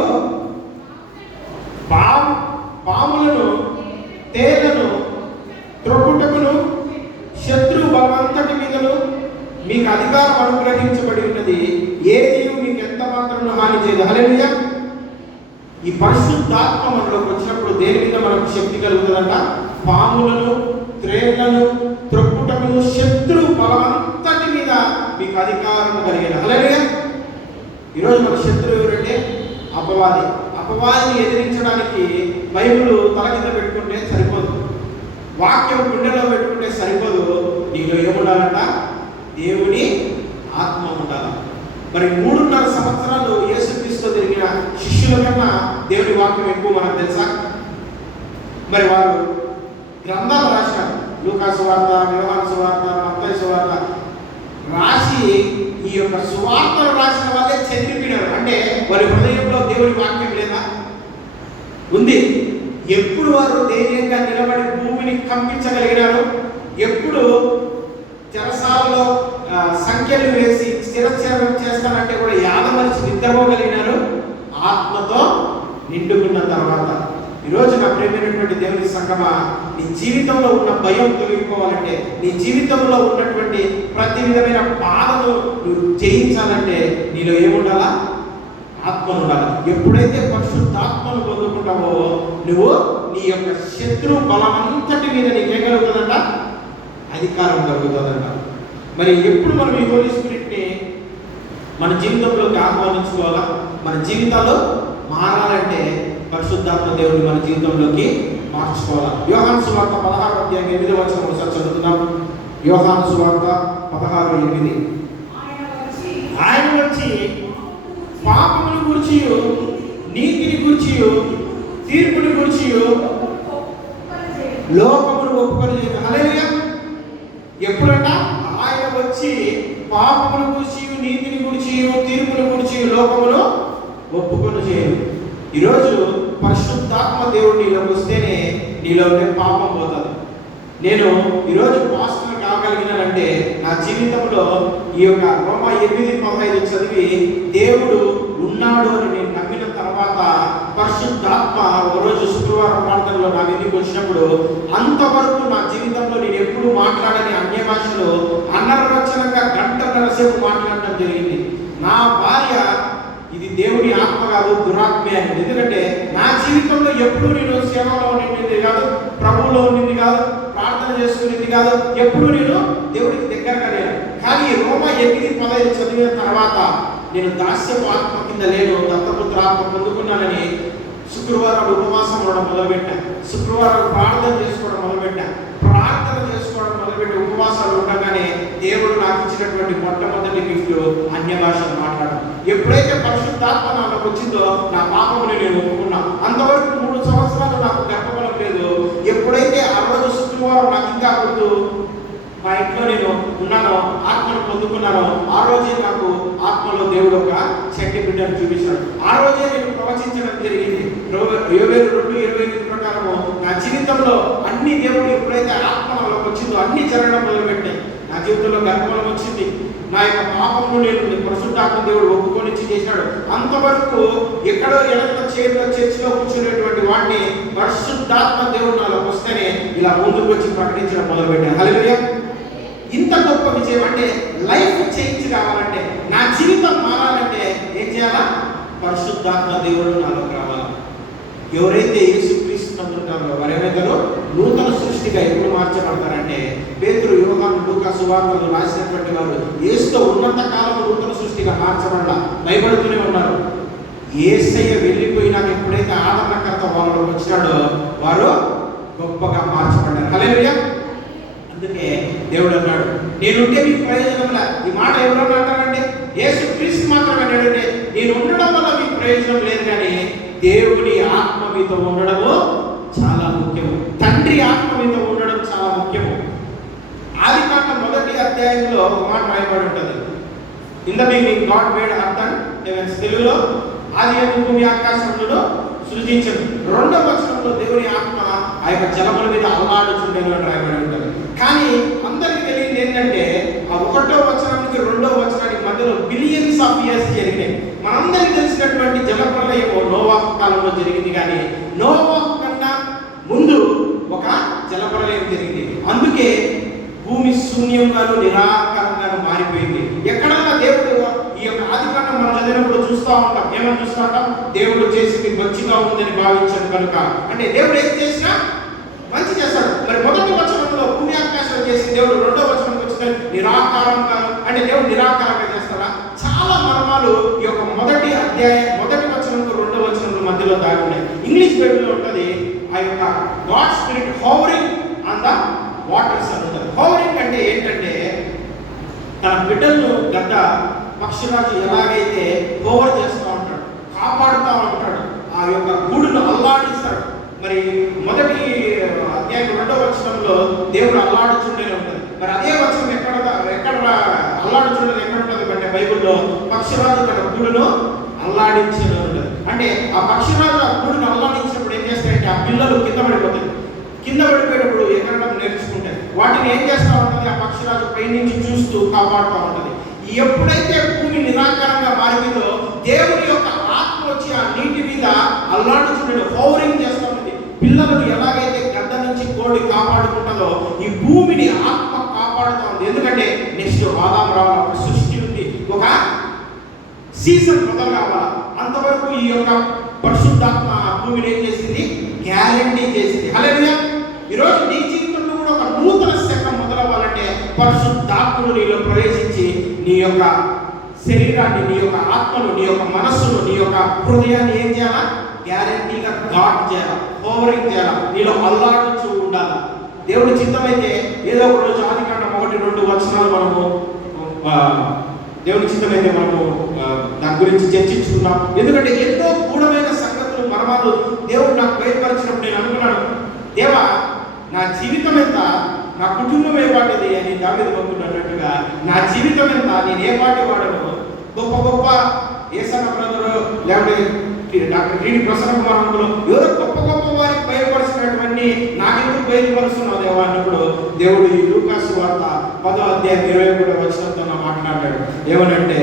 పాములను తేళ్లను త్రొక్కుటకును శత్రు బలమంతటి మీదను మీకు అధికారం అనుగ్రహించబడి ఉన్నది, ఏది మీకు ఎంత మాత్రం హాని చేయదు. హల్లెలూయా. ఈ పరిశుద్ధాత్మ మనలోకి వచ్చినప్పుడు దేని మీద మనకు శక్తి కలుగుతుందంట? పాములను త్రేళ్లను త్రొక్కుటకును శత్రు బలమంతటి మీద మీకు అధికారం కలిగిన. హల్లెలూయా. ఈరోజు మన శత్రువు ఎవరంటే? అపవాది. అపవాదిని ఎదిరించడానికి బైబిల్ తల కింద పెట్టుకుంటే సరిపోదు, వాక్యం గుండెలో పెట్టుకుంటే సరిపోదు. నీలో ఏముండాలంట? దేవుని ఆత్మ ఉండాలి. మరి 3.5 సంవత్సరాలు యేసుక్రీస్తుతో తిరిగిన శిష్యుల కన్నా దేవుని వాక్యం ఎక్కువ మనకు తెలుసా? మరి వారు గ్రంథాలు రాశారు. లూకాసు వార్త, యోహాను సువార్త, మత్తయి సువార్త రాసి ఈ యొక్క సువార్తలు రాసిన వాళ్ళే చెదిరిపోయినారు. అంటే వారి హృదయంలో దేవుడి వాక్యం లేదా? ఉంది. ఎప్పుడు వారు ధైర్యంగా నిలబడి భూమిని కంపించగలిగినారు? ఎప్పుడు చెరసాలలో సంఖ్యలు వేసి స్థిరచరం చేస్తానంటే కూడా యాదమరిచి నిద్రపోగలిగినారు? ఆత్మతో నిండుకున్న తర్వాత. ఈరోజు నా ప్రేమైనటువంటి దేవుని సంగమా, నీ జీవితంలో ఉన్న భయం తొలగిపోవాలంటే, నీ జీవితంలో ఉన్నటువంటి ప్రతి విధమైన బాధను నువ్వు జయించాలంటే నీలో ఏముండాలా? ఆత్మ ఉండాలి. ఎప్పుడైతే పరిశుద్ధాత్మను పొందుకుంటావో నువ్వు నీ యొక్క శత్రు బలమంతటి మీద నీకేం కలుగుతుందంట? అధికారం కలుగుతుందంట. మరి ఎప్పుడు మనం ఈ హోలీ స్పిరిట్ని మన జీవితంలోకి ఆహ్వానించుకోవాలా? మన జీవితాల్లో మారాలంటే పరిశుద్ధాత్మ దేవుడిని మన జీవితంలోకి మార్చుకోవాలా. యోహాను సువార్త 16:8 ఒకసారి చదువుతున్నాం. యోహాను సువార్త 16:8. ఆయన వచ్చి పాపమును గురించి, నీతిని గురించి, తీర్పుని గురించి లోకమును ఒప్పుకొని. హల్లెలూయా. ఎప్పుడంట? ఆయన వచ్చి పాపమును గురించి, నీతిని గురించి, తీర్పుని గురించి లోకమును ఒప్పుకొని చేయరు. ఈరోజు పరిశుద్ధాత్మ దేవుడు నీలోకి వస్తేనే నీలో ఉండే పాపం పోతుంది. నేను ఈరోజు పాస్టర్ కాగలిగినానంటే నా జీవితంలో ఈ యొక్క రోమా 8:15 చదివి దేవుడు ఉన్నాడు అని నేను నమ్మిన తర్వాత పరిశుద్ధాత్మ ఒకరోజు శుక్రవారం ప్రార్థనలో నా మీదకి వచ్చినప్పుడు అంతవరకు నా జీవితంలో నేను ఎప్పుడు మాట్లాడని అన్య భాషలో అనర్వచనంగా గంటన్నర సేపు మాట్లాడటం జరిగింది. నా భార్య ఇది దేవుని ఆత్మ కాదు, దురాత్మే అని. ఎందుకంటే నా జీవితంలో ఎప్పుడు నేను సేవలో ఉండింది కాదు, ప్రభువులో ఉండింది కాదు, ప్రార్థన చేసుకునేది కాదు, ఎప్పుడు నేను దేవుడికి దగ్గరగా లేను. కానీ రోమా 8:15 చదివిన తర్వాత నేను దాస్యపు ఆత్మ కింద లేను, దత్తపుత్ర ఆత్మ పొందుకున్నానని శుక్రవారం ఉపవాసం ఉండడం మొదలుపెట్టాను. శుక్రవారం ప్రార్థన చేసుకోవడం మొదలుపెట్టాను. ప్రార్థన చేసుకోవడం మొదలుపెట్టి ఉపవాసాలు ఉండగానే దేవుడు నాకు ఇచ్చినటువంటి మొట్టమొదటి గిఫ్ట్ అన్య భాషలు మాట్లాడడం. ఎప్పుడైతే పరిశుద్ధాత్మ నాకు వచ్చిందో నా పాపముని నేను ఒప్పుకున్నా. అంతవరకు 3 సంవత్సరాలు నాకు గర్భఫలం లేదు. ఎప్పుడైతే ఆ రోజు శుక్రవారం నాకు ఇంకా గుర్తు మా ఇంట్లో నేను ఉన్నానో, ఆత్మను పొందుకున్నానో, ఆ రోజే నాకు ఆత్మలో దేవుడు ఒక చెట్టి బిడ్డను చూపించాడు. ఆ రోజే నేను ప్రవచించడం జరిగింది. యోవేలు 2:28 ప్రకారము నా జీవితంలో అన్ని దేవుడు ఎప్పుడైతే ఆత్మలోకి వచ్చిందో అన్ని జరగడం మొదలుపెట్టాయి. నా జీవితంలో గర్భఫలం వచ్చింది. నా యొక్క పాపము నేను పరిశుద్ధాత్మ దేవుడు ఒప్పుకొని చేశాడు. అంతవరకు ఎక్కడో ఎడత చేతిలో చర్చిలో కూర్చునేటువంటి వాడిని పరిశుద్ధాత్మ దేవుడు నాలోకి వస్తేనే ఇలా ముందుకు వచ్చి ప్రకటించడం మొదలుపెట్టాను. హల్లెలూయా. ఇంత గొప్ప విజయం అంటే లైఫ్ చేంజ్ కావాలంటే, నా జీవితం మారాలంటే ఏం చేయాలా? పరిశుద్ధాత్మ దేవుడు నాలోకి రావాలి. ఎవరైతే యేసుక్రీస్తు నమ్ముతారో వారేమైతారో నూతన సృష్టిగా ఎప్పుడు మార్చబడతారంటే, పేతురు, యోహాను, లూకా సువార్తలు రాసినటువంటి వారు యేసుతో ఉన్నంత కాలం నూతన సృష్టిగా మార్చబడాల భయపడుతూనే ఉన్నారు. యేసయ్య వెళ్ళిపోయినాక ఎప్పుడైతే ఆదరణకర్త వాళ్ళలో వచ్చినాడో వారు గొప్పగా మార్చబడ్డారు. హల్లెలూయా. అందుకే దేవుడు అన్నాడు, నేనుంటే మీకు ప్రయోజనంలా. ఈ మాట ఎవరన్నా అంటారంటే యేసుక్రీస్తు మాత్రమే అన్నాడంటే నేను ఉండడం వల్ల మీకు ప్రయోజనం లేదు, కానీ దేవుని ఆత్మ మీతో ఉండడము చాలా ముఖ్యము. తండ్రి ఆత్మ మీతో ఉండడం చాలా ముఖ్యము. ఆదికాండం 1వ అధ్యాయంలో ఒక మాట రాయబడి ఉంటుంది. In the beginning God made earth and heavens. తెలుగులో ఆదియందు భూమి ఆకాశములను సృజించను. 2వ వచనంలో దేవుని ఆత్మ ఆ యొక్క జలముల మీద అల్లాడుచుండెను అని రాయబడి ఉంటుంది. కానీ అందరికీ తెలియదు ఏంటంటే ఆ 1వ వచనానికి 2వ వచనానికి మధ్యలో బిలియన్స్ ఆఫ్ ఇయర్స్ జరిగినాయి. మనందరికీ తెలిసినటువంటి జలప్రలయం నోవాహు కాలంలో జరిగింది, కానీ నోవాహు కన్నా ముందు ఒక జలప్రలయం జరిగింది. అందుకే భూమి శూన్యంగాను నిరాకారంగాను మారిపోయింది. ఎక్కడన్నా దేవుడు ఈ యొక్క ఆదికాండం మనం చదివినప్పుడు చూస్తూ ఉంటాం. ఏమని చూస్తూ ఉంటాం? దేవుడు చేసింది మంచిగా ఉందని భావించాడు కనుక. అంటే దేవుడు ఏం చేసినా మంచి చేస్తాడు. మరి 1వ వచనంలో భూమి ఆకాశాలు చేసి దేవుడు 2వ వచనంకి వచ్చిన నిరాకారంగా, అంటే దేవుడు నిరాకారంగా చేస్తాడా? చాలా మర్మాలు ఈ యొక్క 1వ అధ్యాయం 1వ వచనంకు 2వ వచనం మధ్యలో దాగి ఉన్నాయి. ఇంగ్లీష్ బైబిల్లో ఉంటుంది ఆ యొక్క God spirit hovering on the waters అంటారు. హోవరింగ్ అంటే ఏంటంటే తన బిడ్డలను గడ్డ పక్షిరాజు ఎలాగైతే హోవర్ చేస్తూ ఉంటాడు, కాపాడుతూ ఉంటాడు, ఆ యొక్క గూడును అల్లాడిస్తాడు. మరి 1వ అధ్యాయం 2వ వచనంలో దేవుడు అల్లాడుచుండేనే ఉంటుంది. మరి అదే వచనం ఎక్కడ అల్లాడుచుండేది ఎక్కడ ఉంటుంది అంటే పక్షిరాజు తన గూడును అల్లాడించను ఉంటుంది. అంటే ఆ పక్షిరాజు ఆ గూడును అల్లాడించినప్పుడు ఏం చేస్తాయంటే ఆ పిల్లలు కింద పడిపోతాయి. కింద పడిపోయేటప్పుడు ఎగరడం నేర్చుకుంటాయి. వాటిని ఏం చేస్తూ ఉంటుంది, ఆ పక్షిరాజు పై నుంచి చూస్తూ కాపాడుతూ ఉంటుంది. ఎప్పుడైతే భూమి నిరాకారంగా మారిందో దేవుని యొక్క ఆత్మ వచ్చి ఆ నీటి మీద అల్లాడుచుండడు, హోవరింగ్ చేస్తూ ఉంటుంది. పిల్లలను ఎలాగైతే గద్ద నుంచి కోడి కాపాడుకుంటుందో ఈ భూమిని ఆత్మ కాపాడుతూ ఉంది. ఎందుకంటే నెక్స్ట్ ఆదాము రావాలి, ఒక సృష్టి ఉంది, ఒక సీజన్ మొదలు కావాలా. అంతవరకు ఈ యొక్క పరిశుద్ధాత్మ భూమిని ఏం చేసింది, గ్యారంటీ చేసింది. హల్లెలూయా. ఈరోజు నీ జీవితంలో కూడా ఒక నూతన శకం మొదలవ్వాలంటే పరిశుద్ధాత్ముడు నీలో ప్రవేశించి నీ యొక్క శరీరాన్ని, నీ యొక్క ఆత్మను, నీ యొక్క మనస్సును, నీ యొక్క హృదయాన్ని ఏం చేయాలా, గ్యారంటీగా గాడ్ చేయాలా, హోవరింగ్ చేయాలా, నీలో అల్లాడుచూ ఉండాలి. దేవుడి చిత్తమైతే ఏదో ఒక రోజు ఆదికాండం 1-2 వచనాలు మనము దేవుని చిత్తమైతే మనము దాని గురించి చర్చించుకుందాం. ఎందుకంటే ఎన్నో గూఢమైన సంగతులు మర్మాలు దేవుడు నాకు బయలుపరిచినప్పుడు నేను అనుకున్నాను, దేవా నా జీవితం ఎంత, నా కుటుంబం ఏ పాటిది అని దావీదు భక్తుడు అన్నట్టుగా నా జీవితం ఎంత, నేను ఏ పాటి వాడను. గొప్ప గొప్ప ఏసన్న బ్రదరు లేకపోతే doctor D Prasanna Kumar uncle ఎవరో గొప్ప గొప్ప వారికి బయలుపరిచినటువంటి నాకెందుకు బయలుపరుస్తున్నావు దేవా అన్నప్పుడు దేవుడు ఈ లూకాసు వార్త 10వ అధ్యాయం 23వ వచనంతో మాట్లాడాడు. ఏమనంటే,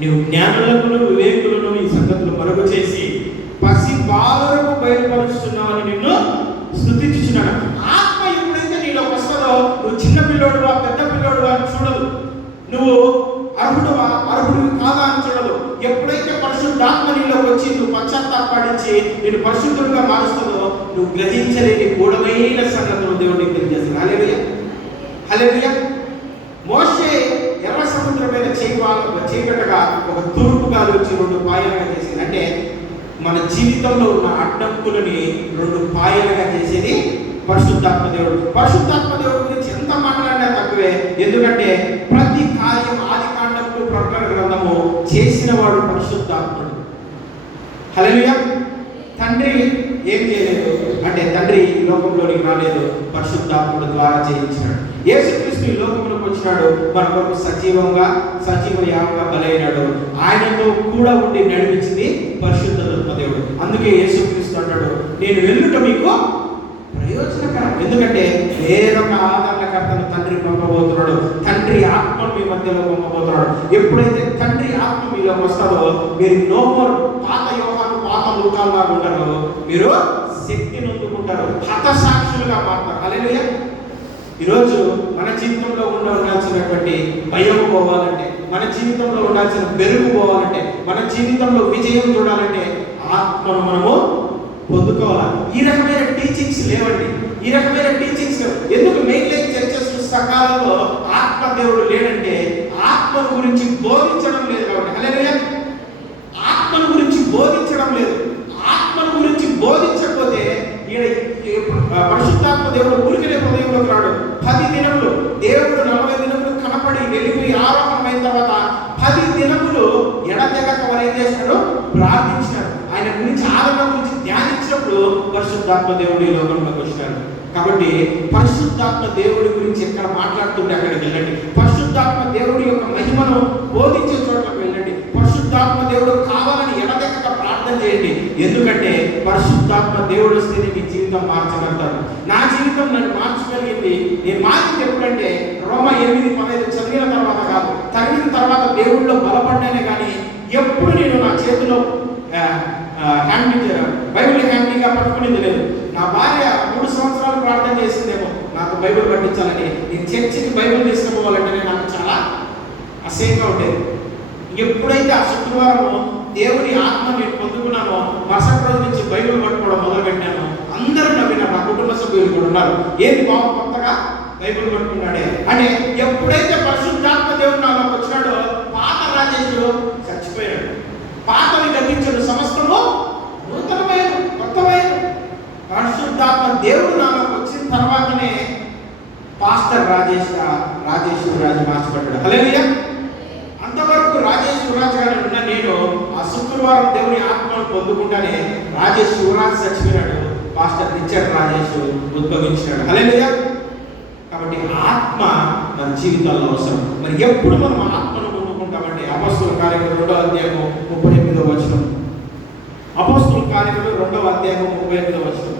నీవు జ్ఞానులను వివేకులను ఈ సంగతులు మరుగు చేసి పసి బాలులకు బయలుపరుస్తున్నావని నిన్ను స్తుతించుచున్నాను. ఆత్మ ఎప్పుడైతే నీలో వస్తుందో నువ్వు చిన్న పిల్లోడువా పెద్ద పిల్లోడువా అని చూడదు, నువ్వు అర్హుడువా అర్హుడివి కాదా అని చూడదు. ఎప్పుడైతే పరిశుద్ధాత్మ నీలోకి వచ్చి నువ్వు పశ్చాత్తాపడించి నేను పరిశుద్ధుడిగా మారుస్తుందో నువ్వు గ్రహించలేని గూఢమైన సంగతులు దేవుడికి తెలియజేస్తుంది. హల్లెలూయా, హల్లెలూయా. మోషే ఎర్ర సముద్రం మీద చేయగట్టగా ఒక తూర్పు గాలి వచ్చి 2 పాయలుగా చేసింది. అంటే మన జీవితంలో ఉన్న అడ్డంకులని 2 పాయలుగా చేసేది పరిశుద్ధాత్మ దేవుడు. పరిశుద్ధాత్మ దేవుడి గురించి ఎంత మాట్లాడినా తక్కువే. ఎందుకంటే ప్రతి కార్యం ఆదికాండము ప్రకటన గ్రంథము చేసిన వాడు పరిశుద్ధాత్ముడు. హల్లెలూయా. తండ్రి ఏం చేయలేదు అంటే తండ్రి ఈ లోకంలోనికి రాలేదు, పరిశుద్ధాత్ముడు ద్వారా చేయించాడు. యేసుక్రీస్తు ఈ లోకంలోకి వచ్చినాడు, మన కొరకు సజీవ యాగంగా బలైనాడు. ఆయనతో కూడా ఉండి నడిపించింది పరిశుద్ధాత్మ దేవుడు. అందుకే యేసుక్రీస్తు అన్నాడు, నేను వెళ్ళుట మీకు ప్రయోజనకరం. ఎందుకంటే వేరొక ఆదరణకర్తను తండ్రి పంపబోతున్నాడు, తండ్రి ఆత్మను మీ మధ్యలో పంపబోతున్నాడు. ఎప్పుడైతే తండ్రి ఆత్మ మీలోకి వస్తారో మీరు నో మోర్ పాత యోహాను పాత లోకాలుగా ఉంటారు, మీరు శక్తిని అందుకుంటారు, హతసాక్షులుగా మారుతారు. హల్లెలూయా. ఈరోజు మన జీవితంలో ఉండాల్సినటువంటి భయం పోవాలంటే, మన జీవితంలో ఉండాల్సిన బెరుగు పోవాలంటే, మన జీవితంలో విజయం చూడాలంటే ఆత్మను మనము పొందుకోవాలి. ఈ రకమైన టీచింగ్స్ లేవండి, ఈ రకమైన టీచింగ్స్ లేవు. ఎందుకు మెయిన్ లైన్ చర్చస్ సకాలంలో ఆత్మ దేవుడు లేడంటే ఆత్మను గురించి బోధించడం లేదు కాబట్టి. హల్లెలూయా. ఆత్మను గురించి బోధించడం లేదు. ఆత్మను గురించి బోధించకపోతే పరిశుద్ధాత్మ దేవుడు ఊరికనే హృదయంలోకి రాడు. 10 దినములు దేవుడు 40 దినములు కనపడి వెళ్ళిపోయి ఆరోహణమైన తర్వాత 10 దినములు ఎడతెగక వారు ఏం చేశాడు, ప్రార్థించినారు. ఆయన గురించి ఆదరణ గురించి ధ్యానించినప్పుడు పరిశుద్ధాత్మ దేవుడు ఈ లోకంలోకి వచ్చినాడు. కాబట్టి పరిశుద్ధాత్మ దేవుడి గురించి ఎక్కడ మాట్లాడుతుంటే అక్కడికి వెళ్ళండి. పరిశుద్ధాత్మ దేవుడి యొక్క మహిమను బోధించే చోట్లకు వెళ్ళండి. పరిశుద్ధాత్మ దేవుడు కావాలని ఎడతెగక ప్రార్థన చేయండి. ఎందుకంటే పరిశుద్ధాత్మ దేవుడు వస్తే నీ జీవితం మార్చగలుగుతాడు. నా జీవితం నన్ను మార్చగలిగింది. నేను మార్చింది ఎప్పుడంటే రోమా 8:15 చదివిన తర్వాత కాదు, చదివిన తర్వాత దేవుడిలో బలపడ్డానే కానీ ఎప్పుడు నేను నా చేతిలో బైబిల్ హ్యాండీగా పట్టుకునేది లేదు. నా భార్య 3 సంవత్సరాలు ప్రార్థన చేసిందేమో నాకు బైబిల్ పట్టించాలని. నేను చర్చికి బైబిల్ తీసుకుపోవాలంటే నాకు చాలా అసహ్యంగా ఉండేది. ఎప్పుడైతే ఆ శుక్రవారం దేవుని ఆత్మ నేను పొందుకున్నానో మరుసటి రోజు నుంచి బైబిల్ పట్టుకోవడం మొదలు పెట్టాను. అందరూ నవ్వినారు, నా కుటుంబ సభ్యులు కూడా ఉన్నారు. ఏది బాబు కొత్తగా బైబిల్ పట్టుకున్నాడే అని. ఎప్పుడైతే పరిశుద్ధాత్మ దేవుడు నాలోకి వచ్చినాడో పాత రాజేషుడు చచ్చిపోయాడు, పాతవి గతించడు, సమస్తము నూతనమైన కొత్తమైన. పరిశుద్ధాత్మ దేవుడు నాలోకి వచ్చిన తర్వాతనే పాస్టర్ రాజు మార్చబడ్డాడు. హల్లెలూయా. అంతవరకు రాజేష్ శివరాజ్ గారు ఉన్న నేను ఆ శుక్రవారం దేవుని ఆత్మను పొందుకుంటానే రాజేష్ శివరాజ్ చచ్చిపోయినాడు, పాస్టర్ రిచర్డ్ రాజేష్ ఉద్భవించినాడు. హల్లెలూయా. కాబట్టి ఆత్మ మన జీవితాల్లో అవసరం. మరి ఎప్పుడు మనం ఆత్మను పొందుకుంటామంటే అపోస్తుల కార్యములు 2వ అధ్యాయము 38వ వచనం. అపోస్తుల కార్యములు 2వ అధ్యాయము 38వ వచనం.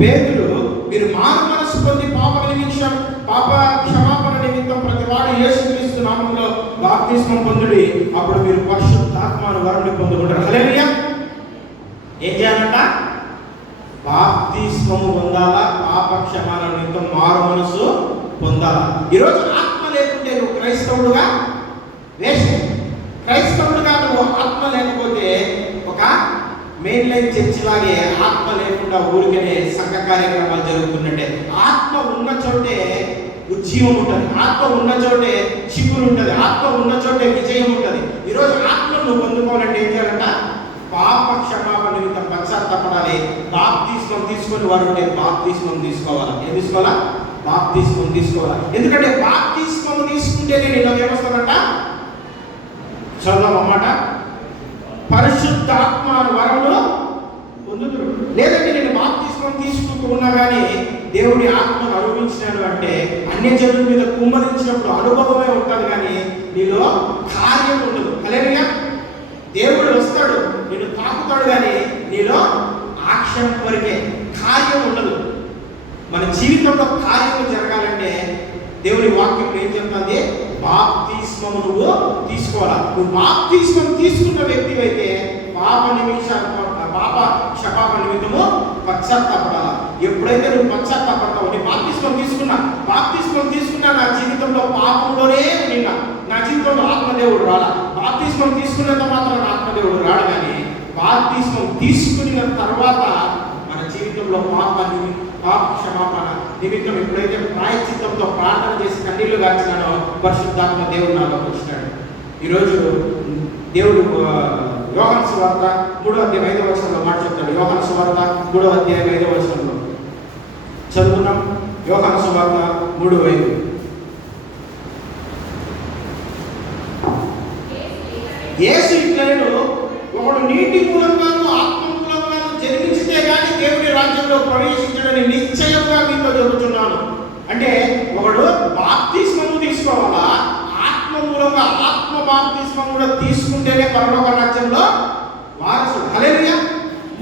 పేతురు, మీరు మారు మనసు పొంది పాప క్షమాపణ నిమిత్తం ప్రతివాడు యేసుక్రీస్తు నామములో బాప్తిస్మం పొందుడి, అప్పుడు మీరు పరిశుద్ధాత్మను వరుణ్ణి పొందుకుంటారు. హల్లెలూయా. ఏం చేయాలంట? బాప్తిస్మము పొందాలా, పాప క్షమాపణ నిమిత్తం మారు మనసు పొందాలా. ఈరోజు ఆత్మ లేకుంటే నువ్వు క్రైస్తవుడుగా వేస్ట్. క్రైస్తవుడుగా నువ్వు ఆత్మ లేకపోతే ఒక మెయిన్ లైన్ చర్చి లాగే ఆత్మ లేకుండా ఊరికనే సంఘ కార్యక్రమాలు జరుగుతున్నట్టే. ఆత్మ ఉన్న చోటే ఉజ్జీవం ఉంటుంది, ఆత్మ ఉన్న చోటే చిగురు ఉంటుంది, ఆత్మ ఉన్న చోటే విజయం ఉంటుంది. ఈరోజు ఆత్మ నువ్వు పొందుకోవాలంటే ఏం చేయాలంట? పాప క్షమాపణ నిమిత్తం పశ్చాత్తాపడాలి. బాప్తిస్మం తీసుకొని వారు ఉంటే బాప్తిస్మం తీసుకోవాలా. ఏం తీసుకోవాలా? బాప్తిస్మం తీసుకోవాలా. ఎందుకంటే బాప్తిస్మం తీసుకుంటే నేను ఇలా ఏమొస్తానంట? చదువు అన్నమాట, పరిశుద్ధాత్మ వరములు పొందుతురు. లేదంటే నేను బాప్తిస్మం తీసుకుంటూ ఉన్నా కానీ దేవుడి ఆత్మను అనుభవించినాడు అంటే అన్యజనుల మీద కుమ్మరించినప్పుడు అనుభవమే ఉంటుంది కానీ నీలో కార్యం ఉండదు. హల్లెలూయా. దేవుడు వస్తాడు, నేను తాకుతాడు కానీ నీలో ఆక్షేపం వరకే, కార్యం ఉండదు. మన జీవితంలో కార్యం జరగాలంటే దేవుడి వాక్యం ఏం చెప్తుంది? బాప్తిస్మము నువ్వు తీసుకోవాలా. నువ్వు బాప్తిస్మం తీసుకున్న వ్యక్తి అయితే పాప క్షమాపణ నిమిత్తము పశ్చాత్తాపడాలా. ఎప్పుడైతే నువ్వు పశ్చాత్తాపడతావు, నీ బాప్తిస్మం తీసుకున్నా నా జీవితంలో పాపంలోనే నిన్న నా జీవితంలో ఆత్మదేవుడు రాలా. బాప్తిస్మం తీసుకున్నంత మాత్రం ఆత్మదేవుడు రాడు కానీ బాప్తిస్మం తీసుకున్న తర్వాత మన జీవితంలో పాప క్షమాపణ నిమిత్తం ఎప్పుడైతే ప్రాయశ్చిత్తంతో ప్రార్థన చేసి కన్నీళ్లు గార్చినాడో పరిశుద్ధాత్మ దేవుడు నాలోకి వచ్చినాడు. ఈరోజు దేవుడు యోహాను సువార్త 3వ అధ్యాయం 5వ వచనంలో మాట చెప్తాడు. యోహాను సువార్త 3వ అధ్యాయం 5వ వచనంలో చదువుకున్నాం. యోహాను సువార్త 3:5. యేసు ఇట్లనేను, ఒకడు నీటి మూలంగాను ఆత్మ మూలంగాను జన్మించితే కానీ దేవుడి రాజ్యంలో ప్రవేశించడని నిశ్చయంగా మీతో చెబుతున్నాను. అంటే ఒకడు బాప్తిస్మము తీసుకోవాలా, ఆత్మ మూలంగా ఆత్మ బాప్తిస్మం కూడా తీసుకుంటేనే పరలోక రాజ్యంలో వారసుడు. హల్లెలూయా.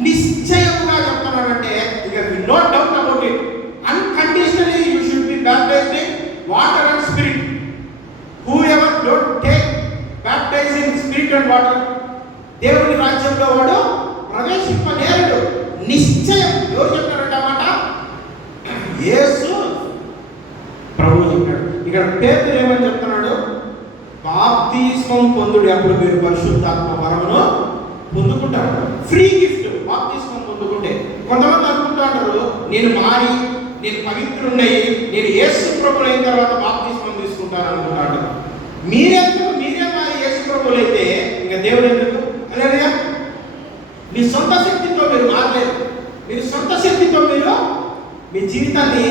నిశ్చయముగా చెప్తున్నానంటే ఇక no doubt about it. Unconditionally you should be baptized in water and spirit. Whoever don't take baptize in spirit and water, దేవుని రాజ్యంలో వాడు ప్రవేశింపనేరడు. నిశ్చయం. ఎవరు చెప్పారంట మాట? యేసు ప్రభువు చెప్పాడు. ఇక్కడ పేతురు ఏమని చెప్తున్నాడు? బాప్తిస్మం పొందుడి, అప్పుడు మీరు పరిశుద్ధాత్మ వరమును పొందుకుంటారు. ఫ్రీ గిఫ్ట్ బాప్తిస్మం పొందుకుంటే. కొంతమంది అనుకుంటారు నేను మారి, నేను పవిత్రుడై, నేను యేసు ప్రభువు అయిన తర్వాత బాప్తిస్మం తీసుకుంటాను అనుకుంటాడు. మీరే మారి యేసు ప్రభువులు అయితే ఇంకా దేవుడు ఎందుకు? హల్లెలూయా. మీ సొంత శక్తితో మీరు మారలేరు. మీరు సొంత శక్తితో మీరు మీ జీవితాన్ని